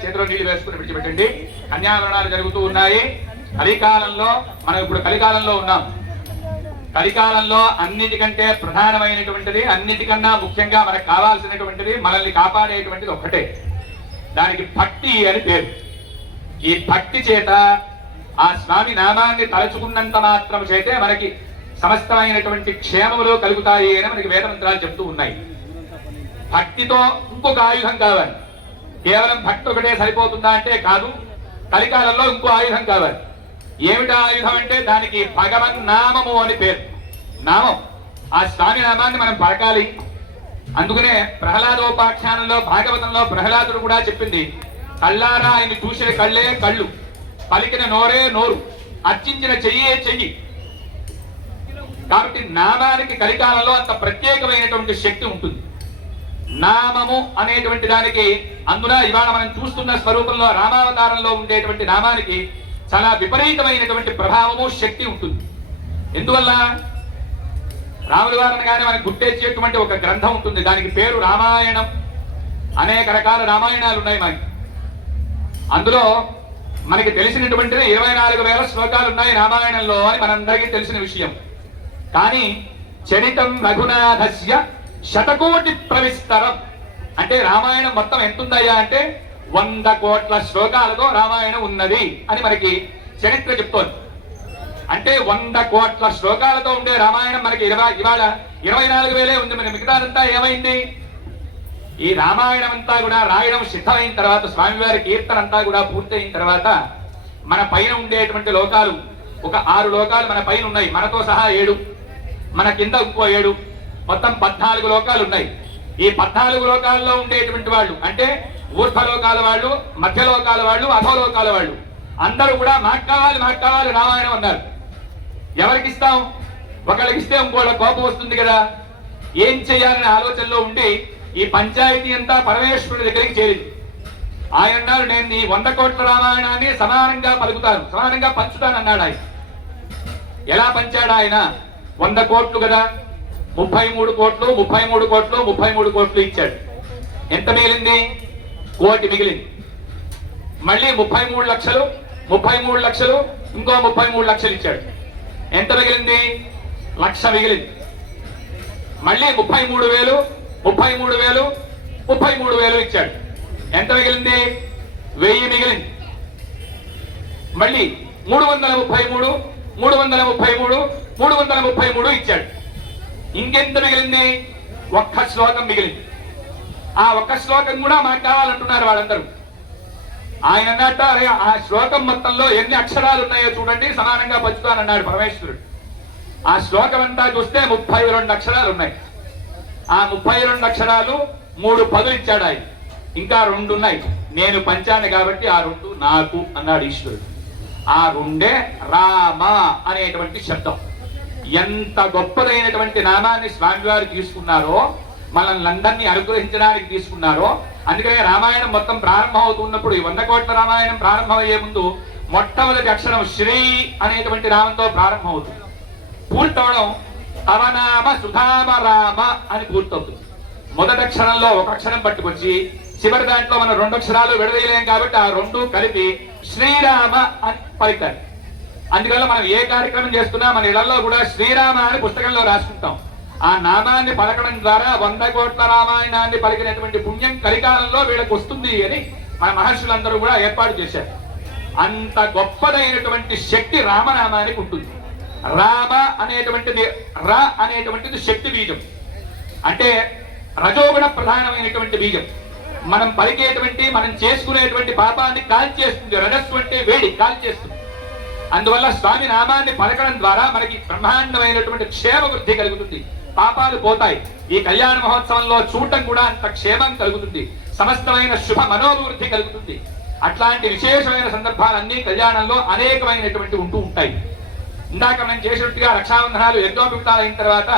చేతిలో నీళ్లు వేసుకుని విడిచిపెట్టండి. కన్యావరణాలు జరుగుతూ ఉన్నాయి. కలికాలంలో మనం ఇప్పుడు కలికాలంలో ఉన్నాం. కలికాలంలో అన్నిటికంటే ప్రధానమైనటువంటిది, అన్నిటికన్నా ముఖ్యంగా మనకు కావాల్సినటువంటిది, మనల్ని కాపాడేటువంటిది ఒక్కటే, దానికి భక్తి అని పేరు. ఈ భక్తి చేత ఆ స్వామి నామాన్ని తలుచుకున్నంత మాత్రం చేతే మనకి సమస్తమైనటువంటి క్షేమములు కలుగుతాయి అని మనకి వేద మంత్రాలు చెప్తూ ఉన్నాయి. భక్తితో ఇంకొక ఆయుధం కావాలి. కేవలం భక్తి ఒకటే సరిపోతుందా అంటే కాదు, కలికాలంలో ఇంకో ఆయుధం కావాలి. ఏమిటా ఆయుధం అంటే దానికి భగవన్ నామము అని పేరు. నామం, ఆ స్వామి నామాన్ని మనం పలకాలి. అందుకనే ప్రహ్లాదోపాఖ్యానంలో భాగవతంలో ప్రహ్లాదుడు కూడా చెప్పింది, కళ్ళారా ఆయన చూసిన కళ్ళే కళ్ళు, పలికిన నోరే నోరు, అర్చించిన చెయ్యే చెయ్యి. కాబట్టి నామానికి కలికాలంలో అంత ప్రత్యేకమైనటువంటి శక్తి ఉంటుంది. నామము అనేటువంటి దానికి, అందున ఇవాళ మనం చూస్తున్న స్వరూపంలో రామావతారంలో ఉండేటువంటి నామానికి చాలా విపరీతమైనటువంటి ప్రభావము, శక్తి ఉంటుంది. ఎందువల్ల? రాముల వారు అనగానే మనకు గుర్తొచ్చేటువంటి ఒక గ్రంథం ఉంటుంది, దానికి పేరు రామాయణం. అనేక రకాల రామాయణాలు ఉన్నాయి మనకి. అందులో మనకి తెలిసినటువంటిది 24,000 శ్లోకాలు ఉన్నాయి రామాయణంలో అని మనందరికీ తెలిసిన విషయం. కానీ చరితం రఘునాథస్య శతకోటి ప్రవిస్తరం అంటే రామాయణం మొత్తం ఎంతుందయ్యా అంటే 100 కోట్ల శ్లోకాలతో రామాయణం ఉన్నది అని మనకి చరిత్ర చెప్తోంది. అంటే 100 కోట్ల శ్లోకాలతో ఉండే రామాయణం మనకి ఇవాళ 24,000 ఉంది. మన మిగతాదంతా ఏమైంది? ఈ రామాయణం అంతా కూడా రాయడం సిద్ధమైన తర్వాత, స్వామివారి కీర్తన అంతా కూడా పూర్తయిన తర్వాత, మన పైన ఉండేటువంటి లోకాలు ఒక 6 లోకాలు మన పైన ఉన్నాయి, మనతో సహా 7, మన కింద ఇంకో 7, మొత్తం 14 లోకాలు ఉన్నాయి. ఈ 14 లోకాల్లో ఉండేటువంటి వాళ్ళు అంటే ఊర్ధ్వలోకాల వాళ్ళు, మధ్యలోకాల వాళ్ళు, అధోలోకాల వాళ్ళు అందరూ కూడా మాకు కావాలి రామాయణం అన్నారు. ఎవరికి ఇస్తాం? ఒకళ్ళకి ఇస్తే ఇంకోళ్ళ కోపం వస్తుంది కదా. ఏం చేయాలనే ఆలోచనలో ఉండి ఈ పంచాయతీ అంతా పరమేశ్వరుడి దగ్గరికి చేరింది. ఆయన అన్నారు, నేను ఈ 100 కోట్ల రామాయణాన్ని సమానంగా పలుకుతాను, సమానంగా పంచుతానన్నాడు ఆయన. ఎలా పంచాడు ఆయన? 100 కోట్లు కదా, 33 కోట్లు 33 కోట్లు 33 కోట్లు ఇచ్చాడు. ఎంత మిగిలింది? 1 కోటి మిగిలింది. మళ్ళీ 33 లక్షలు 33 లక్షలు ఇంకో 33 లక్షలు ఇచ్చాడు. ఎంత మిగిలింది? 1,00,000 మిగిలింది. మళ్ళీ 33,000 33,000 33,000 ఇచ్చాడు. ఎంత మిగిలింది? 1000 మిగిలింది. మళ్ళీ 333 333 333 ఇచ్చాడు. ఇంకెంత మిగిలింది? 1 శ్లోకం మిగిలింది. ఆ 1 శ్లోకం కూడా మాకు కావాలంటున్నారు వాళ్ళందరూ. ఆయన అన్నట్టు, అరే ఆ శ్లోకం మొత్తంలో ఎన్ని అక్షరాలు ఉన్నాయో చూడండి, సమానంగా పంచుతానన్నాడు పరమేశ్వరుడు. ఆ శ్లోకం అంతా చూస్తే 32 అక్షరాలు ఉన్నాయి. ఆ 32 అక్షరాలు 3 పదులు ఇచ్చాడు ఆయన. ఇంకా 2 ఉన్నాయి, నేను పంచాను కాబట్టి ఆ 2 నాకు అన్నాడు ఈశ్వరుడు. ఆ 2 రామ అనేటువంటి శబ్దం. ఎంత గొప్పదైనటువంటి నామాన్ని స్వామివారు తీసుకున్నారో, మనల్ని అందరినీ అనుగ్రహించడానికి తీసుకున్నారో. అందుకనే రామాయణం మొత్తం ప్రారంభం అవుతున్నప్పుడు, ఈ 100 కోట్ల రామాయణం ప్రారంభమయ్యే ముందు మొట్టమొదటి అక్షరం శ్రీ అనేటువంటి నామంతో ప్రారంభం అవుతుంది. పూర్తవడం తవనామ సుధామ రామ అని పూర్తవుతుంది. మొదటి అక్షరంలో 1 అక్షరం పట్టుకొచ్చి చివరి దాంట్లో మనం 2 అక్షరాలు విడదీయలేం కాబట్టి ఆ 2 కలిపి శ్రీరామ అని పలికారు. అందువల్ల మనం ఏ కార్యక్రమం చేస్తున్నా మన ఇళ్లలో కూడా శ్రీరామ అని పుస్తకంలో రాసుకుంటాం. ఆ నామాన్ని పలకడం ద్వారా 100 కోట్ల రామాయణాన్ని పలికినటువంటి పుణ్యం కలికాలంలో వీళ్ళకి వస్తుంది అని మన మహర్షులందరూ కూడా ఏర్పాటు చేశారు. అంత గొప్పదైనటువంటి శక్తి రామనామానికి ఉంటుంది. రామ అనేటువంటిది, రా అనేటువంటిది శక్తి బీజం, అంటే రజోగుణ ప్రధానమైనటువంటి బీజం. మనం పలికేటువంటి, మనం చేసుకునేటువంటి పాపాన్ని కాల్చేస్తుంది. రజస్సు అంటే వేడి, కాల్చేస్తుంది. అందువల్ల స్వామి నామాన్ని పలకడం ద్వారా మనకి బ్రహ్మాండమైనటువంటి క్షేమ వృద్ధి కలుగుతుంది, పాపాలు పోతాయి. ఈ కళ్యాణ మహోత్సవంలో చూడటం కూడా అంత క్షేమం కలుగుతుంది, సమస్తమైన శుభ మనోభివృద్ధి కలుగుతుంది. అట్లాంటి విశేషమైన సందర్భాలన్నీ కళ్యాణంలో అనేకమైనటువంటి ఉంటూ ఉంటాయి. ఇందాక మనం చేసినట్టుగా రక్షాబంధనాలు యజ్ఞోపయుక్తాలు అయిన తర్వాత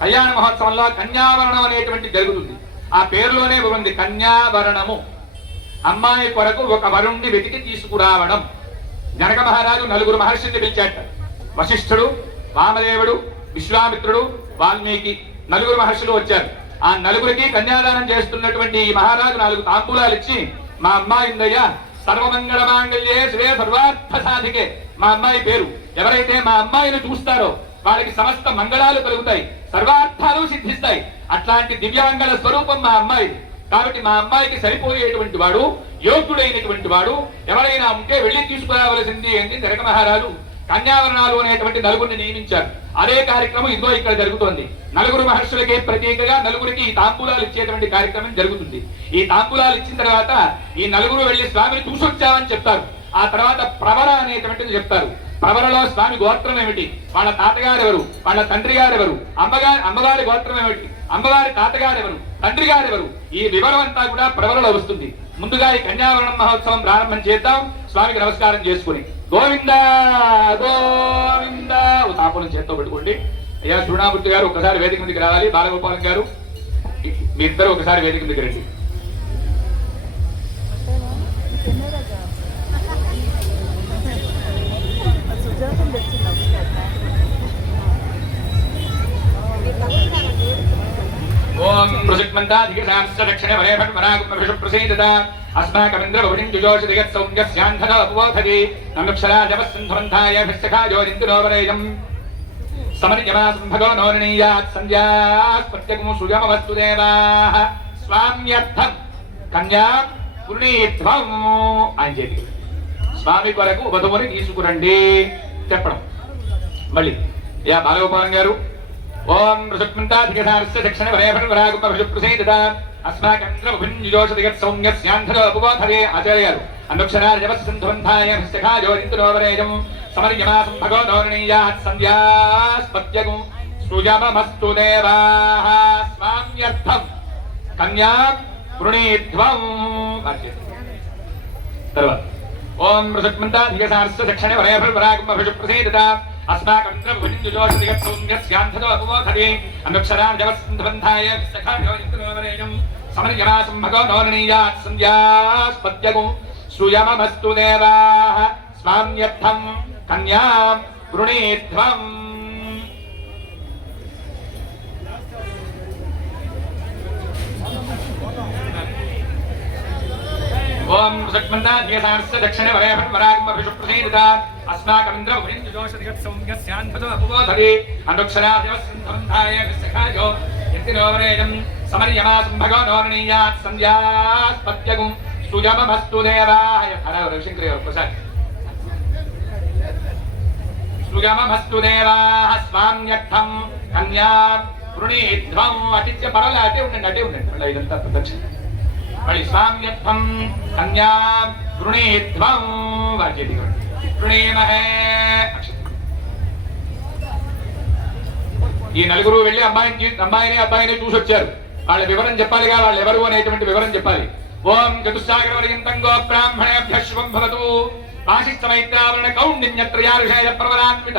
కళ్యాణ మహోత్సవంలో కన్యావరణం అనేటువంటి జరుగుతుంది. ఆ పేరులోనే ఉంది కన్యావరణము. అమ్మాయి కొరకు ఒక వరుణ్ణి వెతికి తీసుకురావడం. జనక మహారాజు 4 మహర్షుల్ని పిలిచాట. వశిష్ఠుడు, వామదేవుడు, విశ్వామిత్రుడు, వాల్మీకి 4 మహర్షులు వచ్చారు. ఆ నలుగురికి కన్యాదానం చేస్తున్నటువంటి ఈ మహారాజు 4 తాంబూలాలు ఇచ్చి, మా అమ్మాయి ఉందయ్యా, సర్వమంగళ మాంగళ్యే శివే సర్వార్థ సాధికే, మా అమ్మాయి పేరు. ఎవరైతే మా అమ్మాయిని చూస్తారో వాళ్ళకి సమస్త మంగళాలు కలుగుతాయి, సర్వార్థాలు సిద్ధిస్తాయి. అట్లాంటి దివ్యమంగళ స్వరూపం మా అమ్మాయి. కాబట్టి మా అమ్మాయికి సరిపోయేటువంటి వాడు, యోగ్యుడైనటువంటి వాడు ఎవరైనా ఉంటే వెళ్లి తీసుకురావలసింది అని జనక మహారాజు కన్యావరణాలు అనేటువంటి నలుగురిని నియమించారు. అదే కార్యక్రమం ఇదిగో ఇక్కడ జరుగుతోంది. నలుగురు మహర్షులకే ప్రత్యేకగా నలుగురికి ఈ తాంబూలాలు ఇచ్చేటువంటి కార్యక్రమం జరుగుతుంది. ఈ తాంబూలాలు ఇచ్చిన తర్వాత ఈ నలుగురు వెళ్లి స్వామిని చూసొచ్చామని చెప్తారు. ఆ తర్వాత ప్రవర అనేటువంటిది చెప్తారు. ప్రవరలో స్వామి గోత్రం ఏమిటి, వాళ్ళ తాతగారు ఎవరు, వాళ్ళ తండ్రి గారు ఎవరు, అమ్మగారి గోత్రం ఏమిటి, అమ్మగారి తాతగారు ఎవరు, తండ్రి గారు ఎవరు, ఈ వివరం అంతా కూడా ప్రవరలో వస్తుంది. ముందుగా ఈ కన్యావరణం మహోత్సవం ప్రారంభం చేద్దాం. స్వామికి నమస్కారం చేసుకుని గోవింద గోవింద తాపనం చేత్తో పెట్టుకోండి. అయ్యా చూడామూర్తి గారు ఒకసారి వేదిక మీదకి రావాలి, బాలగోపాలం గారు మీ ఇద్దరు ఒకసారి వేదిక మీదకి రండి. ఓం ప్రసిద్ధ్మంతాధికశాస్త్ర దక్షిణే వరేభట్మరాగుమభిషుప్రసీదత అస్మాకమింద్ర భవనిం జుజోషిదిగత్ సౌమ్యస్యాంధన ఉపబోధతి నమక్షరాజవస్సంధవంధాయ భిష్టకాజోరింతునోవరేయం సమర్యమాసంభగో నోరణీయాత్ సంధ్యాస్పత్యగుం సుయమవస్తు దేవాః స్వామ్యర్థం కన్యా పుణీత్వం అని చెప్పి స్వామి కొరకు వధువుని తీసుకురండి చెప్పడం. మళ్ళీ యా బాలగోపాలం గారు ఓం ప్రసుక్మంతాధికశాస్త్ర దక్షిణ వరేభట్మరాగుమభిషుప్రసీదత అస్మాకమింద్రముభిర్నిజోషదిగత్ సౌమ్యస్యాంధన ఉపబోధతే ఆచార్య గారు అనుక్షరాజవస్సంధవంధాయ భిష్టకాజోరింతునోవరేయం సమర్యమాసంభగో నోరణీయాత్ సంధ్యాస్పత్యగుం సుయమమస్తు దేవాః స్వామ్యర్థం కన్యా వృణీధ్వం. తర్వాత ఓం ప్రసుక్మంతాధికశాస్త్ర దక్షిణ వరేభట్మరాగుమభిషుప్రసీదత అస్మాకమింద్రముభిర్నిజోషదిగత్ సౌమ్యస్యాంధన ఉపబోధతే అనుక్షరాజవస్సంధవంధాయ భిష్టకాజోరింతునోవరేయం సమర్యమాసంభగో నోరణీయాత్ సంధ్యాస్పత్యగుం సుయమమస్తు దేవాః స్వామ్యర్థం కన్యా వృణీధ్వం. ఓం ప్రసుక్మంతాధికశాస్త్ర దక్షిణ వరేభట్మరాగుమభిషుప్రసీదత అస్మాకమింద్రముభిర్నిజోషదిగత్ సౌమ్యస్యాంధన ఉపబోధతే అనుక్షరాజవస్సంధవంధాయ భిష్టకాజోరింతునోవరేయం సమర్యమాసంభగో నోరణీయాత్ సంధ్యాస్పత్యగుం సుయమమస్తు దేవాయ. రవిశంకర్ గారు ఒకసారి సుయమమస్తు దేవాః స్వామ్యర్థం కన్యా వృణీధ్వం. అటిత్య పర్వాలే, అటే ఉండండి మళ్ళీ ఇదంతా ప్రదక్షిణ. మళ్ళీ స్వామ్యర్థం కన్యా వృణీధ్వం వాచేది వృణీమహే. ఈ నలుగురు వెళ్ళి అబ్బాయిని చూసొచ్చారు. వాళ్ళ వివరం చెప్పాలిగా, వాళ్ళు ఎవరు అనేటువంటి వివరం చెప్పాలి. ఓం చతుస్సాగరవర్యంతం గో బ్రాహ్మణేభ్యః శుభం భవతు. వాసిష్ఠమైత్రావరణ కౌండిన్యత్రయారుషేయ ప్రవరాన్విత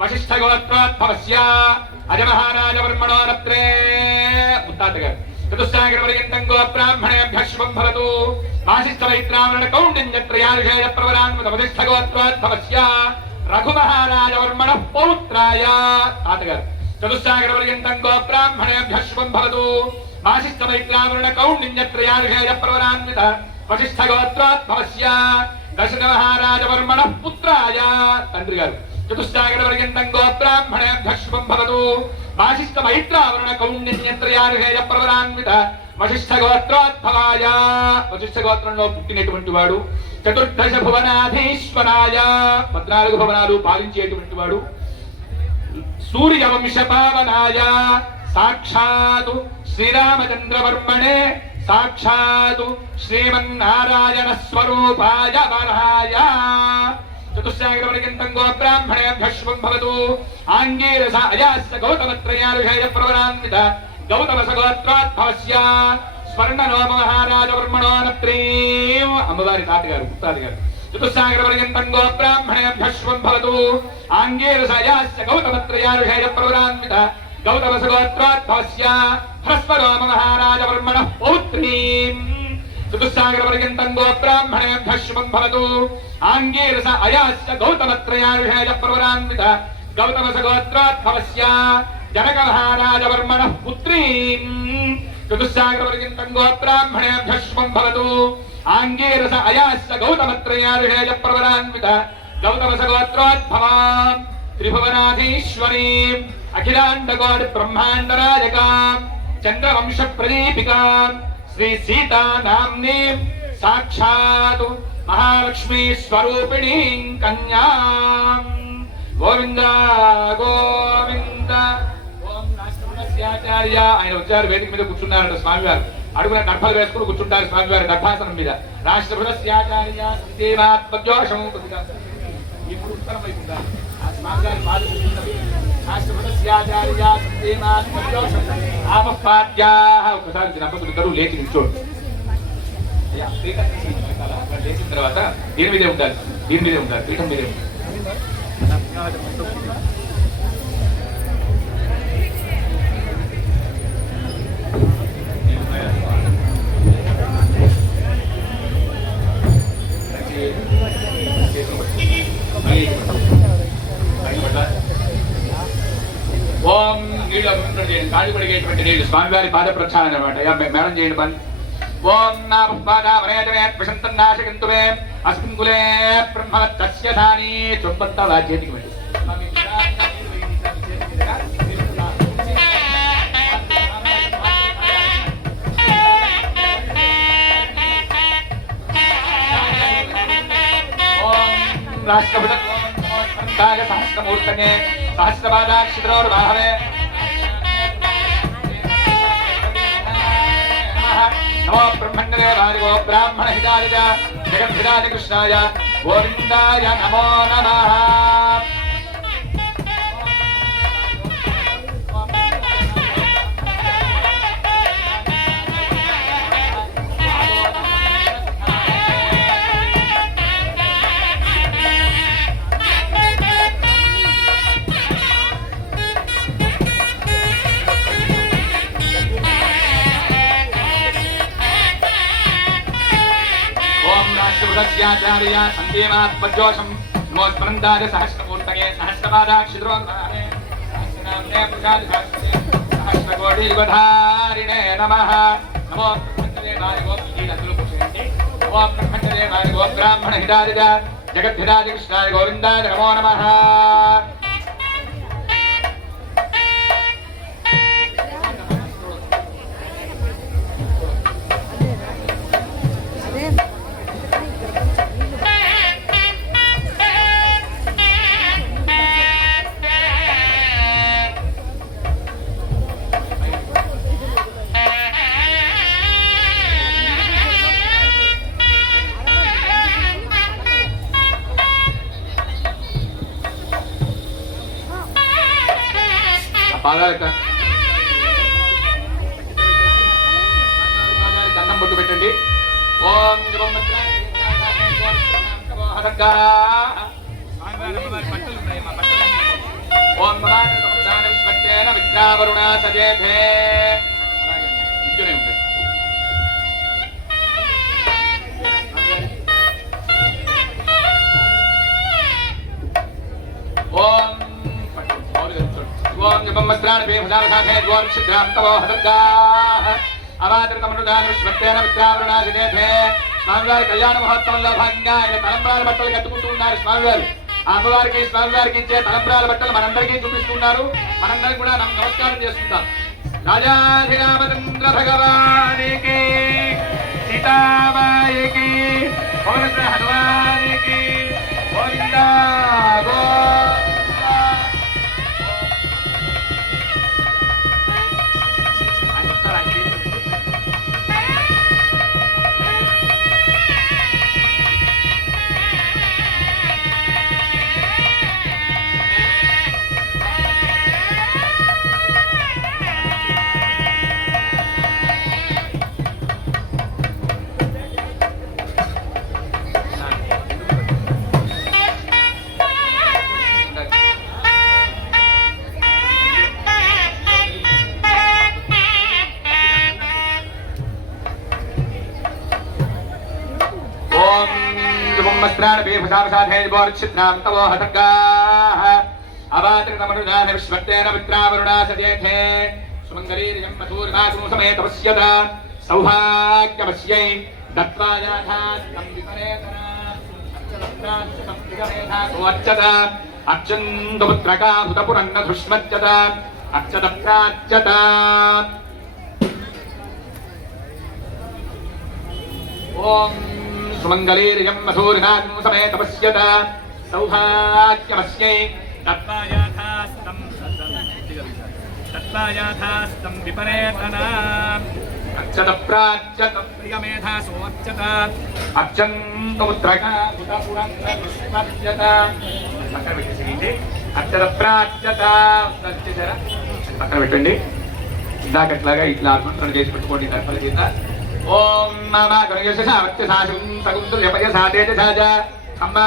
వశిష్ఠగోత్రోద్భవస్య అజమహారాజవర్మణో రత్రే. ముత్తాత గారు చతుస్సాగరవర్యంతం గో బ్రాహ్మణేభ్యః శుభం భవతు. వాసిష్ఠమైత్రావరణ కౌండిన్యత్రయారుషేయ ప్రవరాన్విత వశిష్ఠగోత్రోద్భవస్య రఘుమహారాజవర్మణ పౌత్రాయ. తాతగారు చతుస్సాగరవర్యంతం గో బ్రాహ్మణేభ్యః శుభం భవతు. వాసిష్ఠమైత్రావరణ కౌండిన్యత్రయారుషేయ ప్రవరాన్విత వశిష్ఠగోత్రోద్భవస్య దశరథమహారాజవర్మణ పుత్రాయ. తండ్రి గారు చతుస్సాగరవర్యంతం గో బ్రాహ్మణేభ్యః శుభం భవతు. వాసిష్ఠమైత్రావరణ కౌండిన్యత్రయారుషేయ ప్రవరాన్విత వశిష్ఠగోత్రోద్భవాయ. వశిష్ఠగోత్రంలో పుట్టినటువంటి వాడు. చతుర్దశ భువనాధీశ్వరాయ. 14 భువనాలు పాలించేటువంటి వాడు. సూర్యవంశ పావనాయ. సాక్షాత్ శ్రీరామచంద్రవర్మణే సాక్షాత్ శ్రీమన్నారాయణ స్వరూపాయ వరాయ. చతుస్సాగరవర్యంతం గో బ్రాహ్మణేభ్యః శుభం భవతు. ఆంగీరస అయాస్య గౌతమత్రయారుషేయ ప్రవరాన్విత గౌతమస గోత్రోద్భవస్య స్వర్ణనోమ మహారాజవర్మణో నత్రీం. అమ్మవారి తాతగారు ముత్తాతగారు. చతుస్సాగరవర్యంతం గో బ్రాహ్మణేభ్యః శుభం భవతు. ఆంగీరస అయాస్య గౌతమత్రయారుషేయ ప్రవరాన్విత గౌతమస గోత్రోద్భవస్య హ్రస్వరోమ మహారాజవర్మణ పౌత్రీం. చతుస్సాగరవర్యంతం గో బ్రాహ్మణేభ్యః శుభం భవతు. ఆంగీరస అయాస్య గౌతమత్రయారుషేయ ప్రవరాన్విత గౌతమస గోత్రోద్భవస్య జనక మహారాజవర్మణ పుత్రీం. चतुस्सागरपर्यन्तं गोब्राह्मणेभ्यः शुभं भवतु आङ्गीरस अयास्य गौतमत्रयार्हेय प्रवरान्वित गौतमसगोत्रोद्भवा त्रिभुवनाधीश्वरीम् अखिलाण्डकोटि ब्रह्माण्डराजकाम् चन्द्रवंशप्रदीपिकाम् श्री सीता नाम्नीम् साक्षात् महालक्ष्मी स्वरूपिणीम् कन्याम् गोविन्द गोविन्द ఓం నాస్తిమస్యాచార్య ఆయన వచ్చారు వేదిక మీద కూర్చున్నారట స్వామివారు అడుగున దర్భలు వేసుకుని కూర్చుంటారు స్వామివారి దర్భాసనం మీద రాష్ట్రభృతస్యాచార్య సందేవాత్మజోషం ఇప్పుడు ఉత్తరం వైపు ఉంటారు ఆ స్వామివారి పాదం రాష్ట్రభృతస్యాచార్య సందేవాత్మజోషం ఆపపాద్యాః ఒకసారి దంపతులు ఇద్దరు లేచి నిల్చోండి అయ్యా పీఠం లేచిన తర్వాత దీని మీదే ఉంటారు పీఠం మీదే ఉంటారు ఓం నీళ్ళు అభిషేకం చేయండి కాళ్ళు పడిగేటువంటి నీళ్ళు స్వామివారి పాద ప్రక్షాళన అనమాట మేడం చేయండి పని ఓం నాపపాదామనేతమే అస్మిన్కులే బ్రహ్మ తస్య ధాని చొప్పంతా చేతికి పెట్టి రాష్ట్రపతి సహస్రమూర్తనే सहस्रपादाक्षिद्रोर्बाहवे नमो ब्रह्मण्डदेवाय गो ब्राह्मणहिताय जगद्धिताय कृष्णाय गोविन्दाय नमो नमः राष्ट्रपृतस्याचार्य सन्देवात्मजोषं नमो स्मरन्दाय सहस्रमूर्तये सहस्रपादाक्षिद्रोन्धारे सहस्रनाम्ने पुरुषादिशास्त्रे सहस्रकोटियुगधारिणे नमः नमो ब्रह्मण्डदेवाय गो नमो ब्रह्मण्डदेवाय गो ब्राह्मणहिताय जगद्धिताय कृष्णाय गोविन्दाय नमो नमः దండం బొట్టు పెట్టండి ఓం ఓం విద్యావరుణ సజేధే ఉంటాయి ఓం ओम जपम मस्त्राण बेभदान साथे द्वार सिद्धांत तवो हदगाः अवादृतमनुदान विश्वत्तेन विद्यावरुणादिनेथे స్వామివారి కళ్యాణ మహోత్సవంలో భాగంగా ఆయన తలంబ్రాల బట్టలు కట్టుకుంటున్నారు స్వామివారు స్వామివారికి ఇచ్చే తలంబ్రాల బట్టలు మనందరికీ చూపిస్తున్నారు మనందరం కూడా నమస్కారం చేసుకుంటాం రాజాధిరామచంద్ర భగవానికి సీతామాయికి పవన హనుమానికి గోవిందా గో वस्त्राण बेभसावसाधे बोर्चित्रां तवो हतगाः अवात्रितमनुदान विश्वत्तेन विद्यावरुणा सजेथे సుమంగళీర్యం మధూర్గాగము సమేత పశ్యత సౌభాగ్యవశ్యై దత్వా యాథాస్తం విపరేతనా అర్చదప్రాచ్యతం ప్రియమేధాసో అర్చత అర్చంతపుత్రకా హుతపురన్న ధృష్మర్చత అర్చదప్రాచ్యత ఓం సుమంగళీర్యం మధూర్గాగము సమేత పశ్యత సౌభాగ్యవశ్యై దత్వా యాథాస్తం విపరేతనా అర్చత ప్రాచ్యత ప్రియమేధాసో అర్చత అర్చంతపుత్రకా హుతపురన్న ధృష్మర్చత అర్చత ప్రాచ్యత పక్కన పెట్టండి. ఇందాకట్లాగా ఇట్లా ఆత్మంత్రణ చేసి పెట్టుకోండి తర్పల కింద. ఓం నమః గణేశావత్యసాశం సగుంతుర్యపయసాతేజసాజ అమ్మా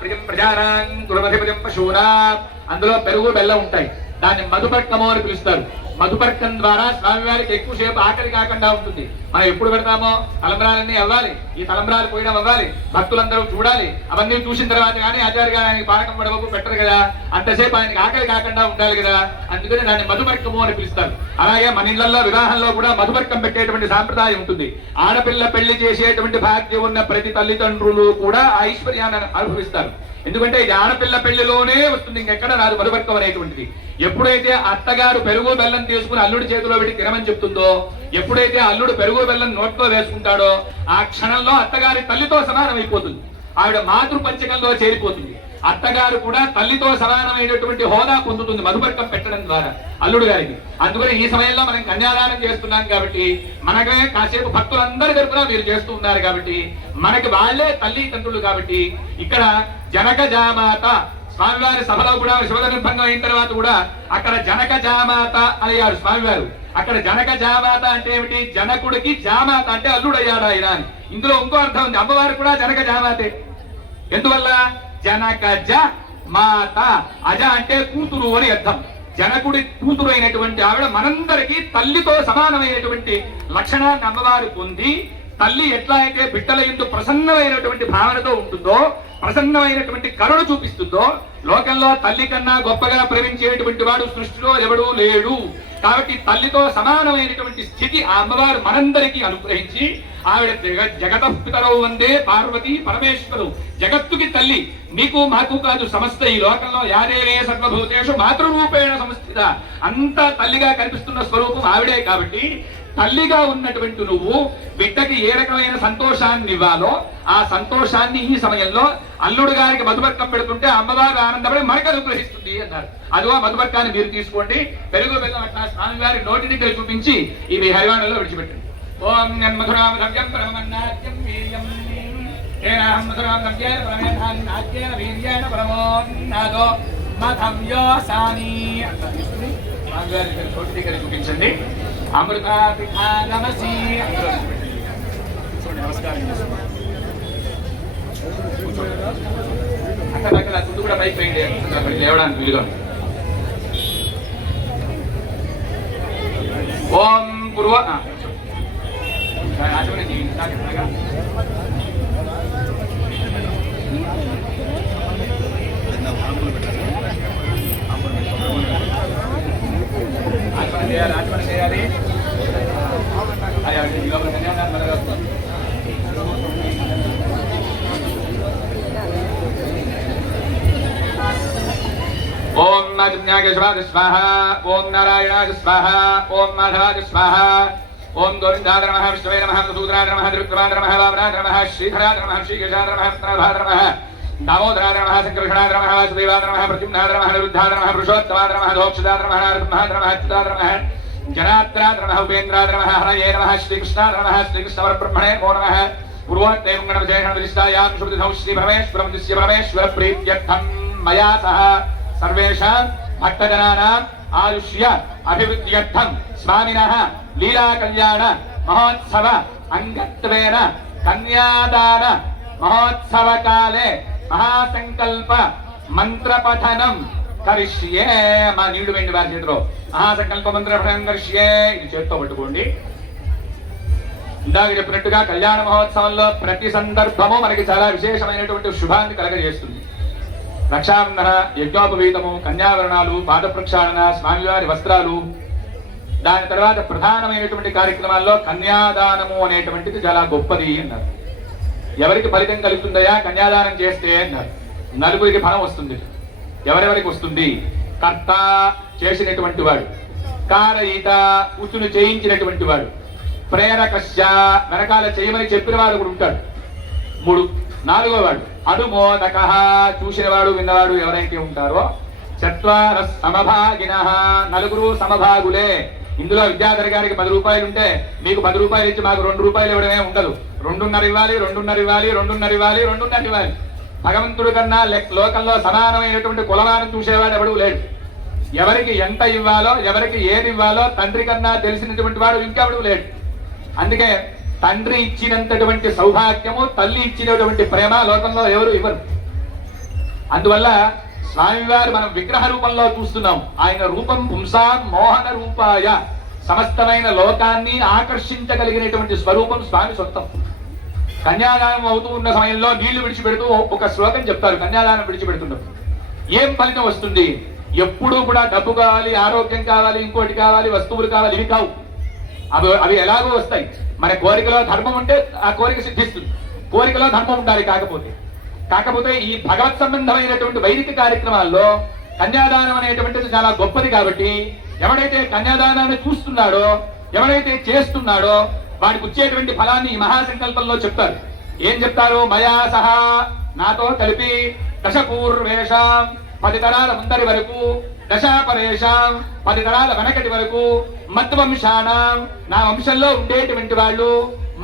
ప్రియం ప్రజానాం కులమధిపతిం పశూనాం. అందులో పెరుగు బెల్లం ఉంటాయి. దాన్ని మధుపర్కము అని పిలుస్తారు. మధుపర్కం ద్వారా స్వామివారికి ఎక్కువసేపు ఆకలి కాకుండా ఉంటుంది. మనం ఎప్పుడు పెడతామో తలంబ్రాలన్నీ అవ్వాలి, ఈ తలంబ్రాలు పోయడం అవ్వాలి, భక్తులందరూ చూడాలి. అవన్నీ చూసిన తర్వాత కానీ ఆచార్య గారు ఆయనకి పానకం పడవకు పెట్టరు కదా, అంతసేపు ఆయనకి ఆకలి కాకుండా ఉండాలి కదా, అందుకని దాన్ని మధుపర్కము అని పిలుస్తారు. అలాగే మన ఇళ్లలో వివాహంలో కూడా మధుపర్కం పెట్టేటువంటి సాంప్రదాయం ఉంటుంది. ఆడపిల్ల పెళ్లి చేసేటువంటి భాగ్యం ఉన్న ప్రతి తల్లిదండ్రులు కూడా ఆ ఐశ్వర్యాన్ని అనుభవిస్తారు. ఎందుకంటే ఇది ఆడపిల్ల పెళ్లిలోనే వస్తుంది, ఇంకెక్కడ రాదు మధుపర్కం అనేటువంటిది. ఎప్పుడైతే అత్తగారు పెరుగు బెల్లం తీసుకుని అల్లుడి చేతిలో పెట్టి తినమని చెప్తుందో, ఎప్పుడైతే అల్లుడు పెరుగు బెల్లం నోట్లో వేసుకుంటాడో ఆ క్షణంలో అత్తగారి తల్లితో సమానం అయిపోతుంది. ఆవిడ మాతృపంచకంలో చేరిపోతుంది. అత్తగారు కూడా తల్లితో సమానమైనటువంటి హోదా పొందుతుంది మధుపర్కం పెట్టడం ద్వారా అల్లుడు గారికి. అందుకని ఈ సమయంలో మనం కన్యాదానం చేస్తున్నాం కాబట్టి, మనకే కాసేపు భక్తులందరి తరపున మీరు చేస్తూ ఉన్నారు కాబట్టి, మనకి వాళ్ళే తల్లి తండ్రులు కాబట్టి, ఇక్కడ జనక జామాత స్వామివారి సభలో కూడా శివగర్భంగం అయిన తర్వాత కూడా అక్కడ జనక జామాత అయ్యారు స్వామివారు. అక్కడ జనక జామాత అంటే ఏమిటి? జనకుడికి జామాత అంటే అల్లుడు అయ్యాడు ఆయన అని. ఇందులో ఇంకో అర్థం ఉంది, అమ్మవారు కూడా జనక జామాతే. ఎందువల్ల? జనక జ మాత, అజ అంటే కూతురు అని అర్థం. జనకుడి కూతురు అయినటువంటి ఆవిడ మనందరికీ తల్లితో సమానమైనటువంటి లక్షణాన్ని అమ్మవారు పొంది, తల్లి ఎట్లా అయితే బిడ్డల యందు ప్రసన్నమైనటువంటి భావనతో ఉంటుందో, ప్రసన్నమైనటువంటి కరుణ చూపిస్తుందో, లోకంలో తల్లి కన్నా గొప్పగా ప్రేమించేటువంటి వాడు సృష్టిలో ఎవడూ లేడు. కాబట్టి తల్లితో సమానమైనటువంటి స్థితి ఆ అమ్మవారు మనందరికీ అనుగ్రహించి, ఆవిడ జగతపితరౌ వందే పార్వతీ పరమేశ్వరు, జగత్తుకి తల్లి, నీకు మాకు కాదు, సమస్త ఈ లోకంలో యాదేవే సర్వభూతేషు మాతృరూపేణ సంస్థిత, అంతా తల్లిగా కనిపిస్తున్న స్వరూపం ఆవిడే. కాబట్టి తల్లిగా ఉన్నటువంటి నువ్వు బిడ్డకి ఏ రకమైన సంతోషాన్ని ఇవ్వాలో ఆ సంతోషాన్ని ఈ సమయంలో అల్లుడు గారికి మధుపర్కం పెడుతుంటే అమ్మవారు ఆనందపడి మనకు అనుగ్రహిస్తుంది అన్నారు. అదిగో మధుపర్కాన్ని మీరు తీసుకోండి. పెరుగు బెల్లం అట్లా స్వామివారి నోటిని చూపించి ఇవి హరివాణలో విడిచిపెట్టండి. ఓం మధురాం ద్రవ్యం పరమన్నాద్యం వీర్యం ఏనాహం మధురాం ద్రవ్యేన పరమేధాన్యాద్యేన వీర్యేణ పరమోన్నాదో మధవ్యోసాని అట్లా తీసుకుని స్వామివారి నోటి దగ్గర చూపించండి. అమృతాపిధానమసి నమస్కారం అక్కడ తుది కూడా పైకి పోయింది లేవడానికి వీలుగా. ఓం పూర్వ రాజపడి చేయాలి. ఓం నాగేశ్వరాయ స్వాహ, ఓం నారాయణాయ స్వాహ, ఓం మాధవాయ స్వాహ, ఓం గోవిందాయ నమః, విష్ణవే నమః, మధుసూదనాయ నమః, త్రివిక్రమాయ నమః, వామనాయ నమః, శ్రీధరాయ నమః, శ్రీకేశాయ నమః, ప్రధాయ నమః, దామోదరాయ నమః, సంకర్షణాయ నమః, వాసుదేవాయ నమః, ప్రద్యుమ్నాయ నమః, నిరుద్ధాయ నమః, పురుషోత్తమాయ నమః, దోక్షదాయ నమః, నారసింహాయ నమః, అచ్యుతాయ నమః, జనార్దనాయ నమః, ఉపేంద్రాయ నమః, హరయే నమః, శ్రీకృష్ణాయ నమః, శ్రీకృష్ణపరబ్రహ్మణే నమో నమః. పూర్వోత్తేం గణవిశేషణ విశిష్టాయాం శృతిధౌ శ్రీ పరమేశ్వరం దిశ్య పరమేశ్వర ప్రీత్యర్థం మయా సహ సర్వేషాం భక్తజనానాం ఆయుష్య అభివృద్ధ్యర్థం స్వామినః లీలా కళ్యాణ మహోత్సవ అంగత్వేన కన్యాదాన మహోత్సవ కాలే మహాసంకల్ప మంత్రపఠనం కరిష్యే. మా నీళ్లు వెండి వారి చేతిలో మహాసంకల్ప మంత్రపఠనం కరిష్యే. ఇది చేత్తో పట్టుకోండి. ఇందాక చెప్పినట్టుగా కళ్యాణ మహోత్సవంలో ప్రతి సందర్భము మనకి చాలా విశేషమైనటువంటి శుభాన్ని కలగజేస్తుంది. రక్షాబంధన, యజ్ఞోపవీతము, కన్యావరణాలు, పాద ప్రక్షాళన, స్వామివారి వస్త్రాలు, దాని తర్వాత ప్రధానమైనటువంటి కార్యక్రమాల్లో కన్యాదానము అనేటువంటిది చాలా గొప్పది అన్నారు. ఎవరికి ఫలితం కలుగుతుందయా కన్యాదానం చేస్తే అన్నారు. నలుగురికి ఫలం వస్తుంది. ఎవరెవరికి వస్తుంది? కర్త చేసినటువంటి వాడు, కారయిత కూతురు చేయించినటువంటి వాడు, ప్రేరకశ్చ వెనకాల చేయమని చెప్పిన వాడు కూడా ఉంటాడు 3. 4వ వాడు అనుమోదక చూసినవాడు విన్నవాడు ఎవరైతే ఉంటారో, చత్వార సమభాగిన 4 సమభాగులే. ఇందులో విద్యాధర్ గారికి 10 రూపాయలు ఉంటే మీకు 10 రూపాయలు ఇచ్చి మాకు 2 రూపాయలు ఇవ్వడమే ఉండదు. 2.5 ఇవ్వాలి, 2.5 ఇవ్వాలి, 2.5 ఇవ్వాలి, 2.5 ఇవ్వాలి. భగవంతుడి కన్నా లోకంలో సమానమైనటువంటి కులమానం చూసేవాడు ఎవడు లేడు. ఎవరికి ఎంత ఇవ్వాలో, ఎవరికి ఏది ఇవ్వాలో తండ్రి కన్నా తెలిసినటువంటి వాడు ఇంకెవడు లేడు. అందుకే తండ్రి ఇచ్చినంతటువంటి సౌభాగ్యము, తల్లి ఇచ్చినటువంటి ప్రేమ లోకంలో ఎవరు ఇవ్వరు. అందువల్ల స్వామివారు మనం విగ్రహ రూపంలో చూస్తున్నాం. ఆయన రూపం పుంసాం మోహన రూపాయ, సమస్తమైన లోకాన్ని ఆకర్షించగలిగినటువంటి స్వరూపం స్వామి సొంతం. కన్యాదానం అవుతూ ఉన్న సమయంలో నీళ్లు విడిచిపెడుతూ ఒక శ్లోకం చెప్తారు. కన్యాదానం విడిచిపెడుతున్నప్పుడు ఏం ఫలితం వస్తుంది? ఎప్పుడూ కూడా డబ్బు కావాలి, ఆరోగ్యం కావాలి, ఇంకోటి కావాలి, వస్తువులు కావాలి, ఇవి కావు. అవి ఎలాగో వస్తాయి. మన కోరికలో ధర్మం ఉంటే ఆ కోరిక సిద్ధిస్తుంది. కోరికలో ధర్మం ఉండాలి. కాకపోతే ఈ భగవత్ సంబంధమైనటువంటి వైదిక కార్యక్రమాల్లో కన్యాదానం అనేటువంటిది చాలా గొప్పది. కాబట్టి ఎవడైతే కన్యాదానాన్ని చూస్తున్నాడో, ఎవడైతే చేస్తున్నాడో వాడికి వచ్చేటువంటి ఫలాన్ని ఈ మహాసంకల్పంలో చెప్తారు. ఏం చెప్తారు? మయా సహా నాతో కలిపి దశపూర్వేషాం 10 తరాల ముందరి వరకు, దశాపరేషాం 10 తరాల వెనకటి వరకు, మద్వంశానాం నా వంశంలో ఉండేటువంటి వాళ్ళు,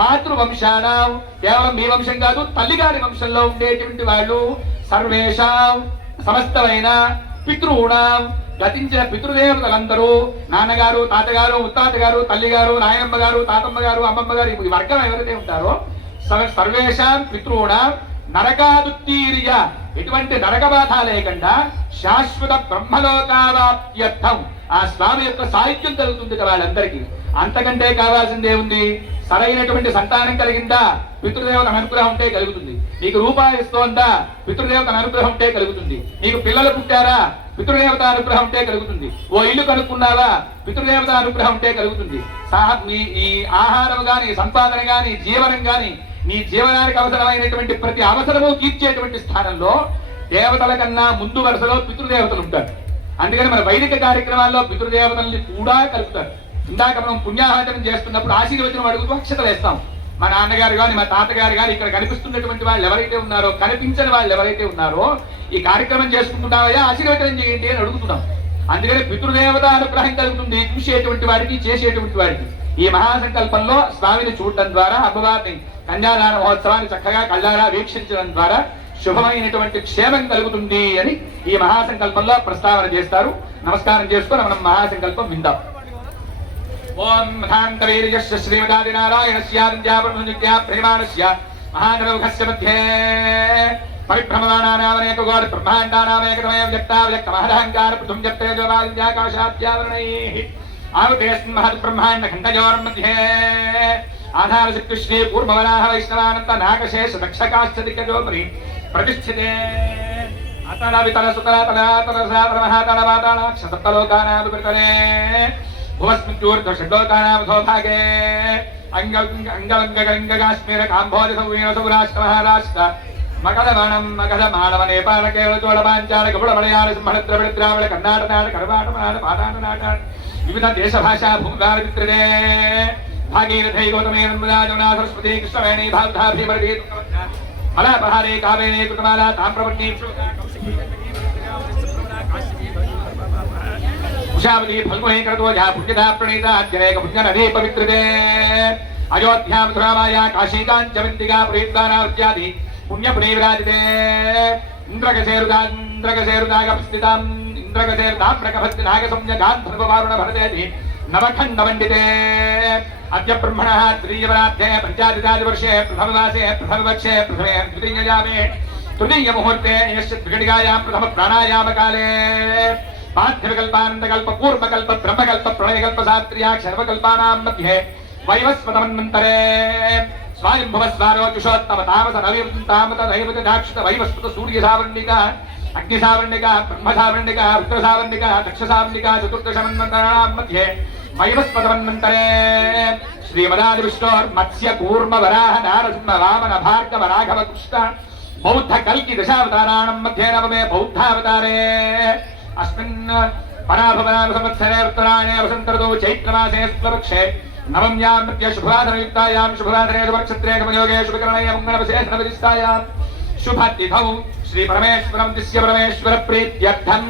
మాతృవంశానాం కేవలం మీ వంశం కాదు తల్లిగారి వంశంలో ఉండేటువంటి వాళ్ళు, సర్వేషాం సమస్తమైన, పితృణాం గతించిన పితృదేవతలందరూ, నాన్నగారు, తాతగారు, ముత్తాతగారు, తల్లిగారు, నాయనమ్మ గారు, తాతమ్మ గారు, అమ్మమ్మ గారు, ఈ వర్గం ఎవరైతే ఉంటారో సర్వేషాం పితృణాం నరకాదుత్తీర్య, ఎటువంటి నరక బాధ లేకుండా శాశ్వత బ్రహ్మలోకావాప్త్యర్థం ఆ స్వామి యొక్క సాహిత్యం కలుగుతుంది వాళ్ళందరికీ. అంతకంటే కావాల్సిందే ఉంది? సరైనటువంటి సంతానం కలిగిందా? పితృదేవత అనుగ్రహం ఉంటే కలుగుతుంది. నీకు రూపాయి ఇస్తోందా? పితృదేవత అనుగ్రహం ఉంటే కలుగుతుంది. నీకు పిల్లలు పుట్టారా? పితృదేవత అనుగ్రహం ఉంటే కలుగుతుంది. ఓ ఇల్లు కనుక్కున్నావా? పితృదేవత అనుగ్రహం ఉంటే కలుగుతుంది. ఈ ఆహారం గాని, సంపాదన గాని, జీవనం గాని, నీ జీవనానికి అవసరమైనటువంటి ప్రతి అవసరము తీర్చేటువంటి స్థానంలో దేవతల కన్నా ముందు వరుసలో పితృదేవతలు ఉంటారు. అందుకని మన వైదిక కార్యక్రమాల్లో పితృదేవతల్ని కూడా కలుపుతారు. ఇందాక మనం పుణ్యాహవచనం చేస్తున్నప్పుడు ఆశీర్వచనం అడుగుతూ అక్షతలు వేస్తాం. మా నాన్నగారు కానీ, మా తాతగారు కానీ, ఇక్కడ కనిపిస్తున్నటువంటి వాళ్ళు ఎవరైతే ఉన్నారో, కనిపించని వాళ్ళు ఎవరైతే ఉన్నారో, ఈ కార్యక్రమం చేసుకుంటున్నావయ్యా ఆశీర్వచనం చేయండి అని అడుగుతున్నాం. అందుకని పితృదేవత అనుగ్రహం కలుగుతుంది చూసేటువంటి వాడికి, చేసేటువంటి వాడికి. ఈ మహాసంకల్పంలో స్వామిని చూడటం ద్వారా, అమ్మవారిని కన్యాదాన మహోత్సవాన్ని చక్కగా కళ్ళారా వీక్షించడం ద్వారా శుభమైనటువంటి క్షేమం కలుగుతుంది అని ఈ మహాసంకల్పంలో ప్రస్తావన చేస్తారు. నమస్కారం చేసుకొని మనం మహాసంకల్పం విందాం. ఓం మహాంతవీర్యస్య శ్రీమదాదినారాయణస్య విద్యాప్రభునిత్యా ప్రేమానస్య మహానరౌఘస్య మధ్యే పరిభ్రమమానానామనేక గోర బ్రహ్మాండానామేకతమయ వ్యక్తావ్యక్త మహదహంకార పృథుం జప్తేజవాదిత్యాకాశాద్యావరణైః ఆవతేస్మిన్ మహద్ బ్రహ్మాండ ఖండయోర్ మధ్యే ఆధారశక్తి శ్రీ కూర్మవరాహ వైష్ణవానంత నాగశేష దక్షకాశ్చ దిగ్గజోపరి ప్రతిష్ఠితే అతల వితల సుతల తలాతల సాతల మహాతల పాతాళాక్ష సప్తలోకానాభిపృతనే భువస్మిత్యూర్ధ్వ షడ్లోకానాం సౌభాగే అంగవంగగంగకాశ్మీర కాంభోజ సౌవీన సౌరాష్ట్ర మహారాష్ట్ర మగధవనం మగధ మానవ నేపాల కేరళ చోళ పాంచాల కపుళ మలయాళ సింహళ ద్రవిడ ద్రావిడ కర్ణాటక నాట కర్వాట నాట పాటాట నాట వివిధ దేశ భాషా భూమిదార చిత్రదే భాగీరథై గౌతమే నర్మదా జమునా సరస్వతి కృష్ణవేణి భారతా భీమరథీ మలాపహారే కావేరే కృతమాలా తామ్రపర్ణీ ఉషావతి ఫల్గుణే కరతోజా పుణ్యదా ప్రణీతా అద్యనేక పుణ్యనదే పవిత్రతే అయోధ్యాం ధురామాయా కాశీకాంచవంతిగా ప్రీత్వానావత్యాది పుణ్యపుణే విరాజితే ఇంద్రగసేరుదాగస్థితాం ఇంద్రగసేరుదాప్రకభక్తి నాగసంజ్ఞగాంధర్వవారుణ భరతేతి నవఖండమండితే అద్య బ్రహ్మణః ద్వితీయవరాధ్యే పంచాదితాదివర్షే ప్రథమమాసే ప్రథమపక్షే ప్రథమే ద్వితీయయామే తృతీయ ముహూర్తే యస్య ద్విఘటికాయాం ప్రథమ ప్రాణాయామకాలే పాఠ్యవికల్పానందకల్ప కూర్మకల్ప బ్రహ్మకల్ప ప్రళయకల్ప సాత్ర్యాక్షర్వకల్పానాం మధ్యే వైవస్వతమన్వంతరే స్వాయంభవస్వారోచుషోత్తమ తామస రవితామత దైవత దాక్షిత వైవస్వత సూర్యసావర్ణిక అగ్నిసావర్ణిక బ్రహ్మసావర్ణిక రుద్రసావర్ణిక దక్షసావర్ణిక చతుర్దశమన్వంతరాణాం మధ్యే मयवस्पदवन्मन्तरे श्रीमदादिविष्णोर्मत्स्य कूर्म वराह नारसिंह वामन भार्गव राघव कृष्ण बौद्ध कल्कि दशावताराणां मध्ये नवमे बौद्धावतारे अस्मिन् पराभवनाम संवत्सरे उत्तरायणे वसन्तऋतौ चैत्रमासे शुक्लपक्षे नवम्यां मध्य शुभवासरयुक्तायां शुभवासरे शुभनक्षत्रे गमयोगे शुभकरणे मङ्गलविशेषणविशिष्टायां शुभतिथौ श्रीपरमेश्वरं दिश्य परमेश्वर प्रीत्यर्थं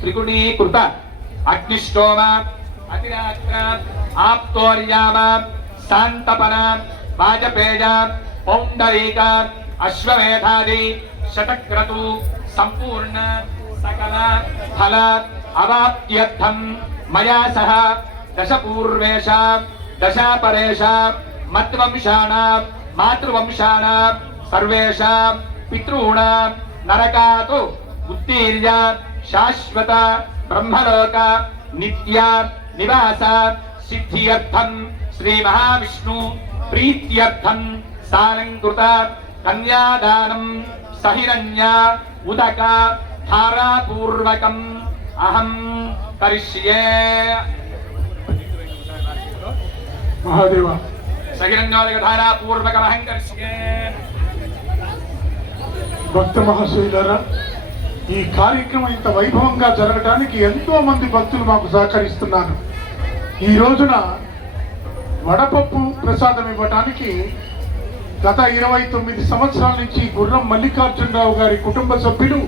त्रिगुणीकृत अग्निष्टोम अतिरात्र आप्तोर्याम शान्तपन वाजपेय पौण्डरीक अश्वमेधादि शतक्रतु संपूर्ण सकल फल अवाप्त्यर्थं मया सह दशपूर्वेश दशापरेश मद्वंशाणां मातृवंशाणां सर्वेषां पितॄणां नरकात् उत्तीर्य शाश्वत ब्रह्मलोक नित्य निवास सिद्ध्यर्थं श्री महाविष्णु प्रीत्यर्थं सालंकृत कन्यादानं सहिरण्य उदक धारापूर्वकम् अहं करिष्ये महादेव सहिरण्योदक धारापूर्वकम् अहं करिष्ये భక్త మహాశయులారా ఈ కార్యక్రమం ఇంత వైభవంగా జరగడానికి ఎంతో మంది భక్తులు మాకు సహకరిస్తున్నారు. ఈ రోజున వడపప్పు ప్రసాదం ఇవ్వడానికి గత 29 సంవత్సరాల నుంచి గుర్రం మల్లికార్జునరావు గారి కుటుంబ సభ్యులు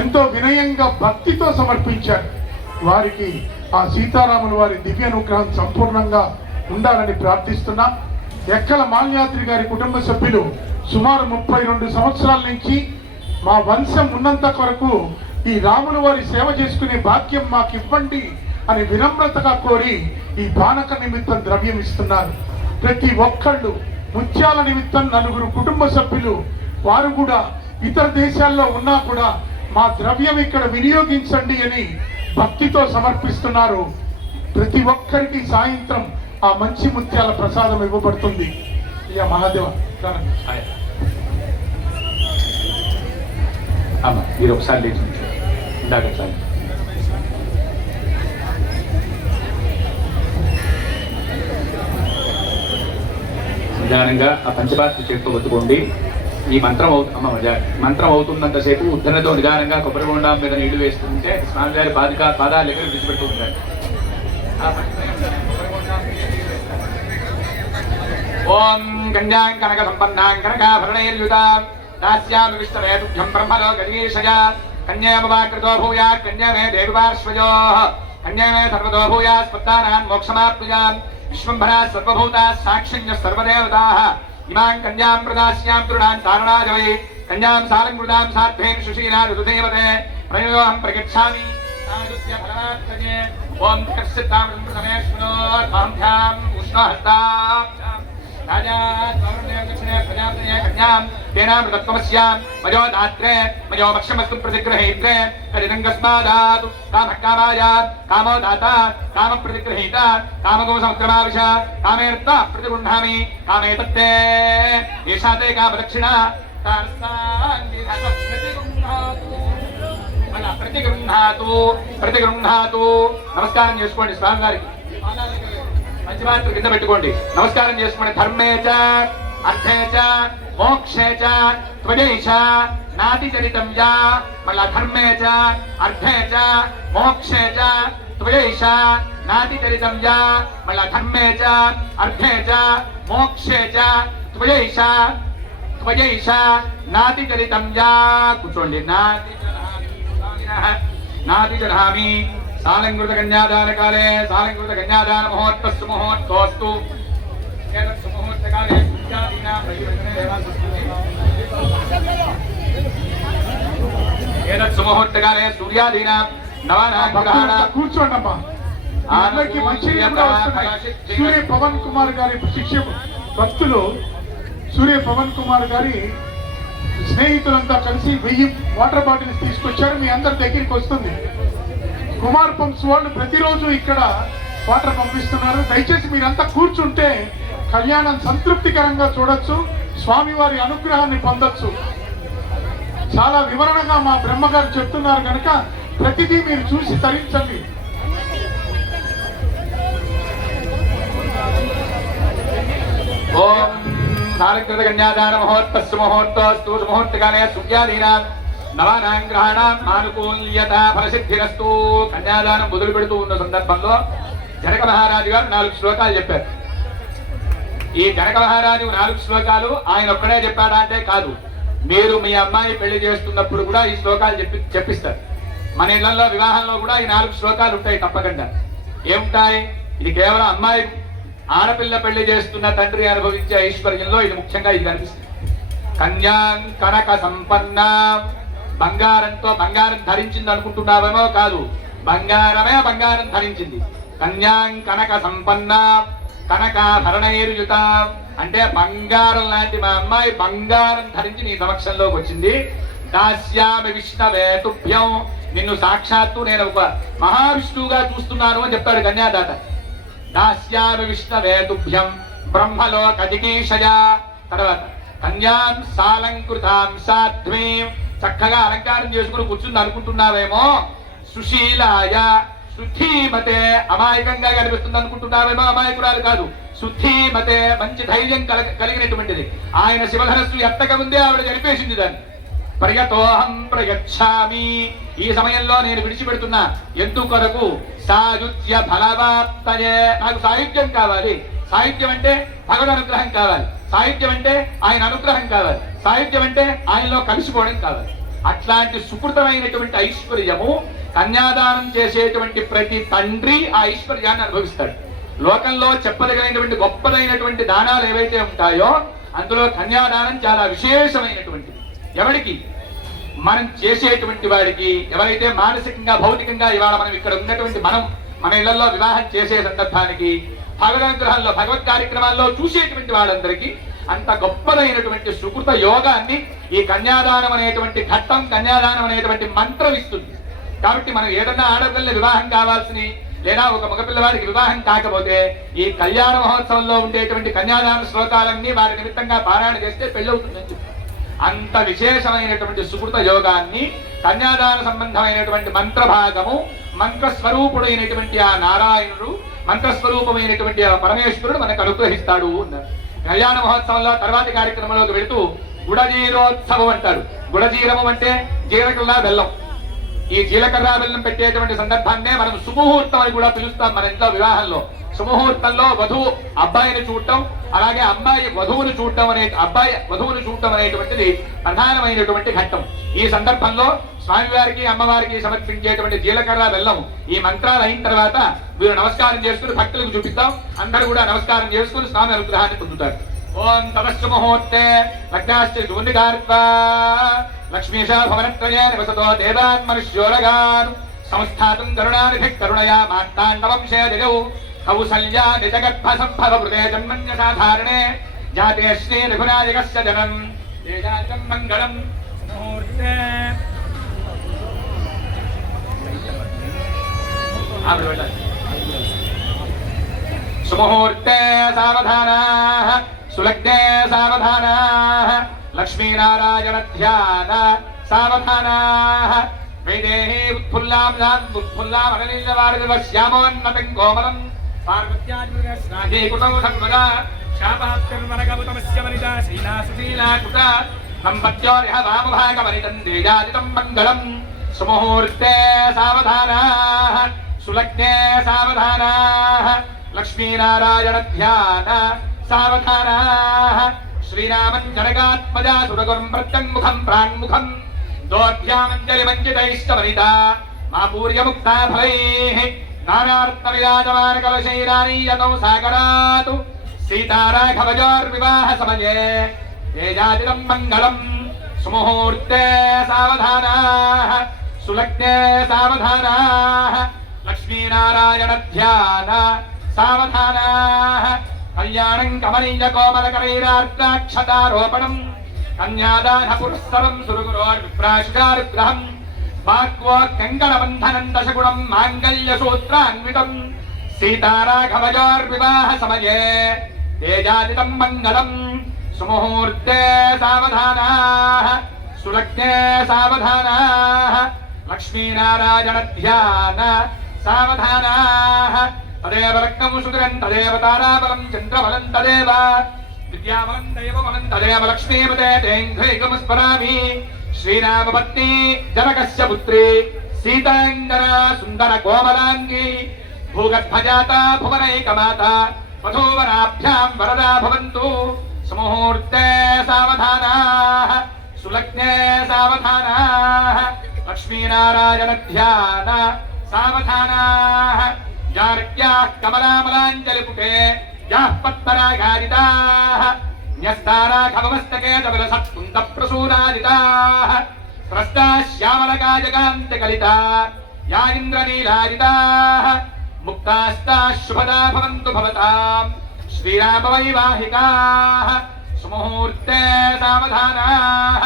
ఎంతో వినయంగా భక్తితో సమర్పించారు. వారికి ఆ సీతారాముల వారి దివ్య అనుగ్రహం సంపూర్ణంగా ఉండాలని ప్రార్థిస్తున్నాం. ఎక్కల మాల్యాద్రి గారి కుటుంబ సభ్యులు సుమారు 32 సంవత్సరాల నుంచి మా వంశం ఉన్నంత వరకు ఈ రాముల వారి సేవ చేసుకునే భాగ్యం మాకు ఇవ్వండి అని వినమ్రతగా కోరి ఈ పానక నిమిత్తం ద్రవ్యం ఇస్తున్నారు. ప్రతి ఒక్కళ్ళు ముత్యాల నిమిత్తం 4 కుటుంబ సభ్యులు వారు కూడా ఇతర దేశాల్లో ఉన్నా కూడా మా ద్రవ్యం ఇక్కడ వినియోగించండి అని భక్తితో సమర్పిస్తున్నారు. ప్రతి ఒక్కరికి సాయంత్రం ఆ మంచి ముత్యాల ప్రసాదం ఇవ్వబడుతుంది. ఇక మహాదేవ అమ్మా మీరు ఒకసారి లేచి ఇందాక ఒకసారి నిదానంగా ఆ పంచపాత్ర చేతితో పట్టుకోండి. ఈ మంత్రం మంత్రం అవుతున్నంతసేపు ఉద్ధరణతో నిదానంగా కొబ్బరి బొండం మీద నీళ్లు వేస్తుంటే స్వామివారి పాదాల దగ్గర విడిచిపెడుతూ ఉంటారు. ఓం కన్యాం కనక సంపన్నాం కనకాభరణైర్యుతాం దాస్యామి విష్ణవే తుభ్యం బ్రహ్మలోకజీషయ కన్యామవాకృతో భూయాత్ కన్యామే దేవి పార్శ్వయోః కన్యామే సర్వతో భూయాత్ స్పత్తానాన్ మోక్షమాప్నుయాం విశ్వంభరా సర్వభూతా సాక్షిణ్య సర్వదేవతాః ఇమాం కన్యాం ప్రదాస్యాం తృణాన్ తారణాయ వై కన్యాం సాలంకృతాం సాధ్వేన్ సుషీనా ఋతుదేవతే ప్రయోహం ప్రగచ్ఛామి సాదుస్య ఫలమాప్తయే ఓం కర్షితాం రమేశ్వరోర్మాంధ్యాం ఉష్ణహస్తాం राजा दक्षिणे प्रजापतये कन्यां तेनामृतत्वमस्यां मयो दात्रे मयो मक्षमस्तु प्रतिगृहीत्रे कलिरङ्गस्मादातु कामः कामायात् कामो दाता काम प्रतिगृहीता कामगो संक्रमाविश कामेऽर्था प्रतिगृह्णामि कामे तत्ते एषा ते कामदक्षिणा प्रतिगृह्णातु नमस्कारं చేసుకోండి స్వామి గారికి పంచమాత్ర కింద పెట్టుకోండి. నమస్కారం చేసుకోండి. ధర్మేచ అర్థేచ మోక్షేచ త్వజైష నాతి చరితం యా మళ్ళా ధర్మేచ అర్థేచ మోక్షేచ త్వజైష నాతి చరితం యా మళ్ళా ధర్మేచ అర్థేచ మోక్షేచ త్వజైష నాతి చరితం యా కూర్చోండి. నాతి చరామి सालंकृत कन्यादान काले सालंकृत कन्यादान मुहूर्तस्तु मुहूर्तोस्तु एतत् मुहूर्त काले पूजादीनां प्रयुक्तने एतत् मुहूर्त काले सूर्यादीनां नवानां ग्रहाणां కూర్చోండమ్మా. అందరికీ మంచిగా వస్తున్నాయి. సూర్య పవన్ కుమార్ గారి శిష్యులు భక్తులు సూర్య పవన్ కుమార్ గారి స్నేహితులంతా కలిసి 1000 వాటర్ బాటిల్స్ తీసుకొచ్చారు. మీ అందరి దగ్గరికి వస్తుంది. కుమార్ పంప్స్ వాళ్ళు ప్రతిరోజు ఇక్కడ వాటర్ పంపిస్తున్నారు. దయచేసి మీరంతా కూర్చుంటే కళ్యాణం సంతృప్తికరంగా చూడొచ్చు, స్వామివారి అనుగ్రహాన్ని పొందొచ్చు. చాలా వివరణగా మా బ్రహ్మగారు చెప్తున్నారు కనుక ప్రతిదీ మీరు చూసి తరించండి. ఓం సాలకృత కన్యాదాన మహోత్తస్సు ముహూర్తోస్తు ముహూర్తకాలే సూర్యాదీనాం నవానాం గ్రహాణాం ఆనుకూల్యత ఫలసిద్ధిరస్తు. కన్యాదానం మొదలు పెడుతూ ఉన్న సందర్భంలో జనక మహారాజు గారు 4 శ్లోకాలు చెప్పారు. ఈ జనక మహారాజు 4 శ్లోకాలు ఆయన ఒక్కడే చెప్పాడా అంటే కాదు, మీరు మీ అమ్మాయి పెళ్లి చేస్తున్నప్పుడు కూడా ఈ శ్లోకాలు చెప్పిస్తారు. మన ఇళ్లలో వివాహంలో కూడా ఈ 4 శ్లోకాలు ఉంటాయి తప్పకుండా. ఏముంటాయి? ఇది కేవలం అమ్మాయి ఆడపిల్ల పెళ్లి చేస్తున్న తండ్రి అనుభవించే ఐశ్వర్యంలో ఇది ముఖ్యంగా ఇది కనిపిస్తుంది. కన్యాం కనక సంపన్న, బంగారంతో బంగారం ధరించింది అనుకుంటున్నావేమో కాదు, బంగారమే బంగారం ధరించింది. కన్యాం కనక సంపన్న కనకాభరణైర్యుత అంటే బంగారం లాంటి మా అమ్మాయి బంగారం ధరించి నీ సమక్షంలోకి వచ్చింది. దాస్యామి విష్ణవే తుభ్యం, నిన్ను సాక్షాత్తు నేను ఒక మహావిష్ణువుగా చూస్తున్నాను అని చెప్తాడు కన్యాదాత. దాస్యామి విష్ణవే తుభ్యం బ్రహ్మలోక జిగీషయ. తర్వాత కన్యాం సాలంకృతాం సాధ్వీం, చక్కగా అలంకారం చేసుకుని కూర్చుంది అనుకుంటున్నావేమో. సుశీలాయ శుద్ధీమతే, అమాయకంగా కనిపిస్తుంది అనుకుంటున్నావేమో, అమాయకురాలు కాదు. శుద్ధీమతే, మంచి ధైర్యం కలిగినటువంటిది. ఆయన శివధనస్సు ఎత్తక ముందే ఆవిడ జరిపేసింది దాన్ని. ప్రయతోహం ప్రయచ్ఛామి, ఈ సమయంలో నేను విడిచిపెడుతున్నా. ఎందుకొరకు? సాయుధ్య ఫలవాప్తయే, నాకు సాయుధ్యం కావాలి. సాయుధ్యం అంటే భగవద్ అనుగ్రహం కావాలి. సాయుధ్యం అంటే ఆయన అనుగ్రహం కావాలి. సాయుధ్యం అంటే ఆయనలో కలిసిపోవడం కావాలి. అట్లాంటి సుకృతమైనటువంటి ఐశ్వర్యము కన్యాదానం చేసేటువంటి ప్రతి తండ్రి ఆ ఐశ్వర్యాన్ని అనుభవిస్తాడు. లోకంలో చెప్పదగినటువంటి గొప్పదైనటువంటి దానాలు ఏవైతే ఉంటాయో అందులో కన్యాదానం చాలా విశేషమైనటువంటిది. ఎవరికి? మనం చేసేటువంటి వాడికి. ఎవరైతే మానసికంగా భౌతికంగా ఇవాళ మనం ఇక్కడ ఉన్నటువంటి మన ఇళ్లలో వివాహం చేసే సందర్భానికి భగవద్గ్రహాల్లో భగవత్ కార్యక్రమాల్లో చూసేటువంటి వాళ్ళందరికీ అంత గొప్పదైనటువంటి సుకృత యోగాన్ని ఈ కన్యాదానం అనేటువంటి ఘట్టం, కన్యాదానం అనేటువంటి మంత్రం ఇస్తుంది. కాబట్టి మనం ఏదన్నా ఆడపిల్ల వివాహం కావాల్సి లేదా ఒక మగపిల్లవాడికి వివాహం కాకపోతే ఈ కళ్యాణ మహోత్సవంలో ఉండేటువంటి కన్యాదాన శ్లోకాలన్నీ వారి నిమిత్తంగా పారాయణ చేస్తే పెళ్ళవుతుందని చెప్పి అంత విశేషమైనటువంటి సుకృత యోగాన్ని కన్యాదాన సంబంధమైనటువంటి మంత్రభాగము, మంత్రస్వరూపుడైనటువంటి ఆ నారాయణుడు, మంత్రస్వరూపమైనటువంటి ఆ పరమేశ్వరుడు మనకు అనుగ్రహిస్తాడు అన్నారు. కళ్యాణ మహోత్సవంలో తర్వాతి కార్యక్రమంలోకి వెళుతూ గుడజీరోత్సవం అంటారు. గుడజీరము అంటే జీలకర్ర బెల్లం. ఈ జీలకర్ర బెల్లం పెట్టేటువంటి సందర్భాన్నే మనం సుముహూర్తం అని కూడా పిలుస్తాం మన ఇంట్లో వివాహంలో. సుముహూర్తంలో వధువు అబ్బాయిని చూడటం, అలాగే అమ్మాయి వధువును చూడటం అనేటువంటిది ప్రధానమైనటువంటి ఘట్టం. ఈ సందర్భంలో స్వామివారికి అమ్మవారికి సమర్పించేటువంటి జీలకర్ర బెల్లం ఈ మంత్రాలు అయిన తర్వాత వీరు నమస్కారం చేసుకుని భక్తులకు చూపిద్దాం. అందరూ కూడా నమస్కారం చేసుకుని స్వామి అనుగ్రహాన్ని పొందుతారు. ఓం తపస్సు ముహూర్తే లగ్నాశ్చ జూనిగార్త్వా లక్ష్మీశా భవనత్రయే నివసతో దేవాన్ మనుష్యోరగాన్ సంస్థాతుం కరుణానిధి కరుణయా మార్తాండవంశే జగౌ కౌసల్యా నిజగర్భ సంభవ హృదే జన్మన్య సాధారణే జాతే శ్రీ రఘునాయకస్య జనం తేజాతం మంగళం ముహూర్తే. సుముహూర్తే సావధానాః సులగ్నే సావధానాః లక్ష్మీనారాయణ ధ్యాన సావధానాః వైదేహీ ఉత్ఫుల్లామనలీలవారిశ్యామోన్నతం కోమలం పార్వత్యాకృతం సర్వదా శాపాప్తిర్మనగముతమస్య వనిత శ్రీనాసుశీలాకృత సంపత్యోర్హ వామభాగవనితం తేజాదితం మంగళం. సుముహూర్తే సావధానాః సులగ్నే సావధానాః లక్ష్మీనారాయణ ధ్యాన సావధానాః శ్రీరామం జనకాత్మజా సురగురం ప్రత్యంగుఖం ప్రాణ్ముఖం దోభ్యామంజలిమంజితైష్టవనిత మా పూర్యముక్తా ఫలైః నానారత్నవిరాజమాన కలశైరానీయతౌ సాగరాతు సీతారాఘవజోర్వివాహ సమయే తేజాదితం మంగళం. సుముహూర్తే సావధానాః సులగ్నే సావధానాః లక్ష్మీనారాయణ ధ్యాన సావధానాః కళ్యాణం కమనీయ కోమలకరైరార్ద్రాక్షతారోపణం కన్యాదాన పురస్సరం సురగురోర్విప్రాశుగారుగ్రహం భాగ్వో కంకణబంధనం దశగుణం మాంగళ్య సూత్రాన్వితం సీతారాఘవజోర్వివాహ సమయే తేజాదితం మంగళం. సుముహూర్తే సావధానాః సులగ్నే సావధానాః లక్ష్మీనారాయణ ధ్యాన సావధానాః తదేవ లగ్నం సుగరం తదేవ తారాబలం చంద్రబలం తదేవ విద్యాబలం దైవబలం తదేవ లక్ష్మీపతే తేంఘ్రైకమస్మరామి శ్రీరామపత్ని జనకస్య పుత్రి సీతాంగన సుందర కోమలాంగి భూగర్భజాత భువనైకమాత వధూవరాభ్యాం వరదా భవంతు సుముహూర్తే సావధానాః సులగ్నే సావధానాః లక్ష్మీనారాయణ ధ్యాన సావధానాః జానక్యాః కమలామలాంజలిపుటే యాః పద్మరాగారితాః న్యస్తారాఘవమస్తకే తబలసత్కుందప్రసూరాజితాః స్రష్టా శ్యామలకాజకాంతకలితా యా ఇంద్రనీలాజితాః ముక్తాస్తాః శుభదా భవంతు భవతాం శ్రీరామవైవాహికాః సుముహూర్తే సావధానాః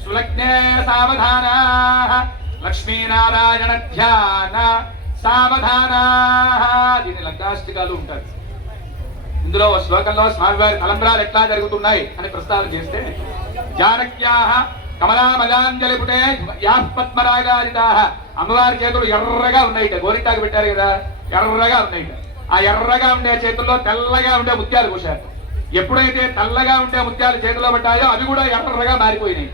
సులగ్నే సావధానాః లక్ష్మీనారాయణ ధ్యాన సావధానాః. దీని లగ్నాష్టికాలు ఉంటాయి. ఇందులో శ్లోకంలో స్వామివారి తలంబ్రాలు ఎట్లా జరుగుతున్నాయి అని ప్రస్తావన చేస్తే జానక్యాః కమలామలాంజలిపుటే యాః పద్మరాగారితాః అమ్మవారి చేతులు ఎర్రగా ఉన్నాయి. గోరింటాకు పెట్టారు కదా, ఎర్రగా ఉన్నాయి. ఆ ఎర్రగా ఉండే చేతుల్లో తెల్లగా ఉండే ముత్యాలు పోశారు. ఎప్పుడైతే తెల్లగా ఉండే ముత్యాలు చేతిలో పట్టాయో అవి కూడా ఎర్రగా మారిపోయినాయి.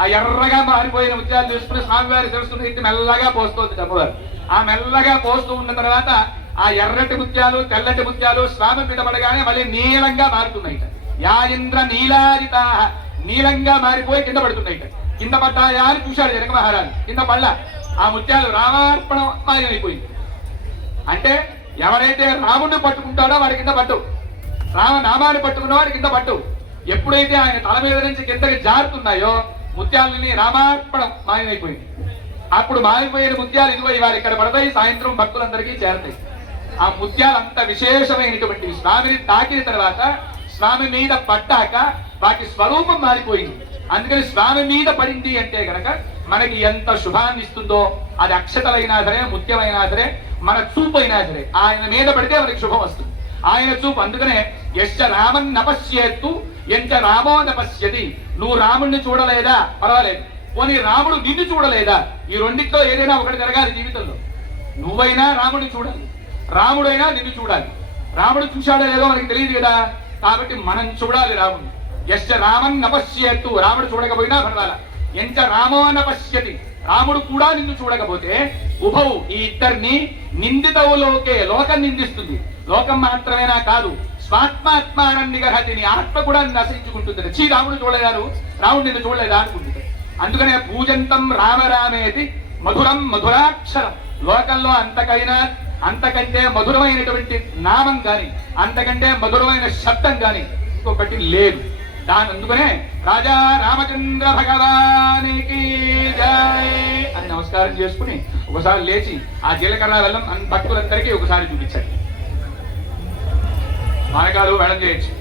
ఆ ఎర్రగా మారిపోయిన ముత్యాలు తీసుకుని స్వామివారి శిరస్సును మెల్లగా పోస్తోంది అమ్మవారు. ఆ మెల్లగా పోస్తూ ఉన్న తర్వాత ఆ ఎర్రటి ముత్యాలు తెల్లటి ముత్యాలు స్వామి మీద పడగానే మళ్ళీ నీలంగా మారుతున్నాయి. యా ఇంద్ర నీలాజిత నీలంగా మారిపోయి కింద పడుతున్నాయి. కింద పడ్డాయా అని చూశాడు జనక మహారాజు. కింద పళ్ళ ఆ ముత్యాలు రామార్పణ మాయమైపోయింది. అంటే ఎవరైతే రాముడిని పట్టుకుంటాడో వాడి కింద పట్టు, రామనామాన్ని పట్టుకున్నవాడి కింద పట్టు. ఎప్పుడైతే ఆయన తల మీద నుంచి కిందకి జారుతున్నాయో ముత్యాలని రామార్పణం మాయమైపోయింది. అప్పుడు మాయమైపోయిన ముత్యాలు ఇదిగో ఇవాళ ఇక్కడ పడతాయి, సాయంత్రం భక్తులందరికీ చేరతాయి. ఆ ముత్యాలు అంత విశేషమైనటువంటి స్వామిని తాకిన తర్వాత స్వామి మీద పడ్డాక వాటి స్వరూపం మారిపోయింది. అందుకని స్వామి మీద పడింది అంటే గనక మనకి ఎంత శుభాన్ని ఇస్తుందో, అది అక్షతలైనా సరే ముత్యమైనా సరే మన చూపు అయినా సరే ఆయన మీద పడితే మనకి శుభం వస్తుంది. ఆయన చూపు. అందుకనే యశ్చ రామన్ నపశ్యేత్తు ఎంచ రామో నపశ్యతి. నువ్వు రాముడిని చూడలేదా పర్వాలేదు, పోనీ రాముడు నిన్ను చూడలేదా, ఈ రెండిట్లో ఏదైనా ఒకటి జరగాలి జీవితంలో. నువ్వైనా రాముడిని చూడాలి, రాముడైనా నిన్ను చూడాలి. రాముడు చూశాడో లేదో మనకి తెలియదు కదా, కాబట్టి మనం చూడాలి రాముడు. యశ్చ రామన్ నపశ్యేత్తు, రాముడు చూడకపోయినా పర్వాలా. ఎంచ రామో నపశ్యతి, రాముడు కూడా నిన్ను చూడకపోతే ఉభౌ ఈ ఇద్దరిని నిందితవులోకే, లోకం నిందిస్తుంది. లోకం మాత్రమేనా కాదు, స్వాత్మాత్మానం నిగర్హతి, నీ ఆత్మ కూడా నిన్ను నశించుకుంటుంది. చీ రాముడు చూడలేదాను, రాముడు నిన్ను చూడలేదా అనుకుంటుంది. అందుకనే పూజంతం రామరామేతి మధురం మధురాక్షరం. లోకంలో అంతకంటే మధురమైనటువంటి నామం గాని, అంతకంటే మధురమైన శబ్దం గాని ఇంకొకటి లేదు. దాని అందుకనే రాజా రామచంద్ర భగవానికి జై అని నమస్కారం చేసుకుని ఒకసారి లేచి ఆ జీలకర్ర వెళ్ళం భక్తులందరికీ ఒకసారి చూపించాలి. మానకాలు వెళ్ళం చేయొచ్చు.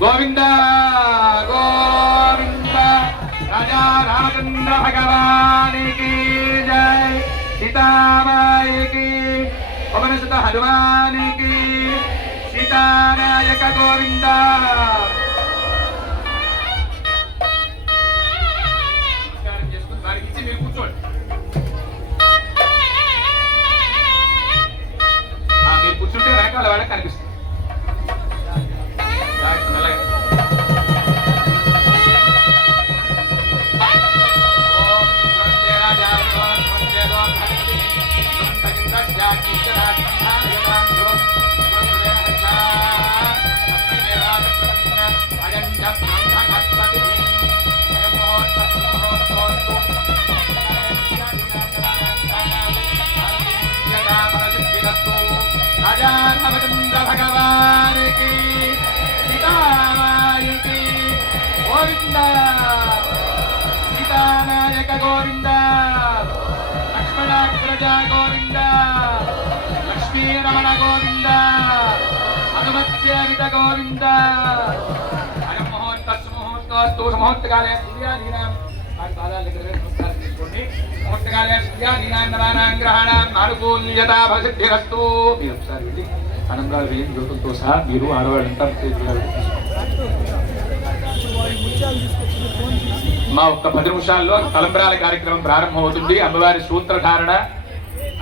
గోవింద గోవింద రాజా రామచంద్ర భగవానికి జై, సీతామాయికి, పవనసుత హనుమానికి, సీతానాయక గోవింద. నమస్కారం చేసుకుని వారికి ఇచ్చి మీరు కూర్చోండి. మీరు కూర్చుంటే వెనకాల వాళ్ళకి కనిపిస్తుంది. రాజా రామచంద్ర భగవానికి, సీతామాయికి గోవింద, సీతానాయక గోవింద, లక్ష్మణాగ్రజ గోవింద, లక్ష్మీరమణ గోవింద, హనుమత్సేవిత గోవింద. అయం ముహూర్తస్సు ముహూర్తకాలే సూర్యాదీనాం పాదాల దగ్గర నమస్కారం చేసుకోండి. ముహూర్తకాలే సూర్యాదీనాం నవానాం గ్రహాణాం ఆనుకూల్యతా ఫలసిద్ధిరస్తు. మీరు ఒకసారి వెళ్ళి అనంతరాలు వెళ్ళి జ్యోతులతో సహా మీరు ఆడవాళ్ళంతా మా ఒక్క 10 నిమిషాల్లో తలంబ్రాల కార్యక్రమం ప్రారంభమవుతుంది. అమ్మవారి సూత్రధారణ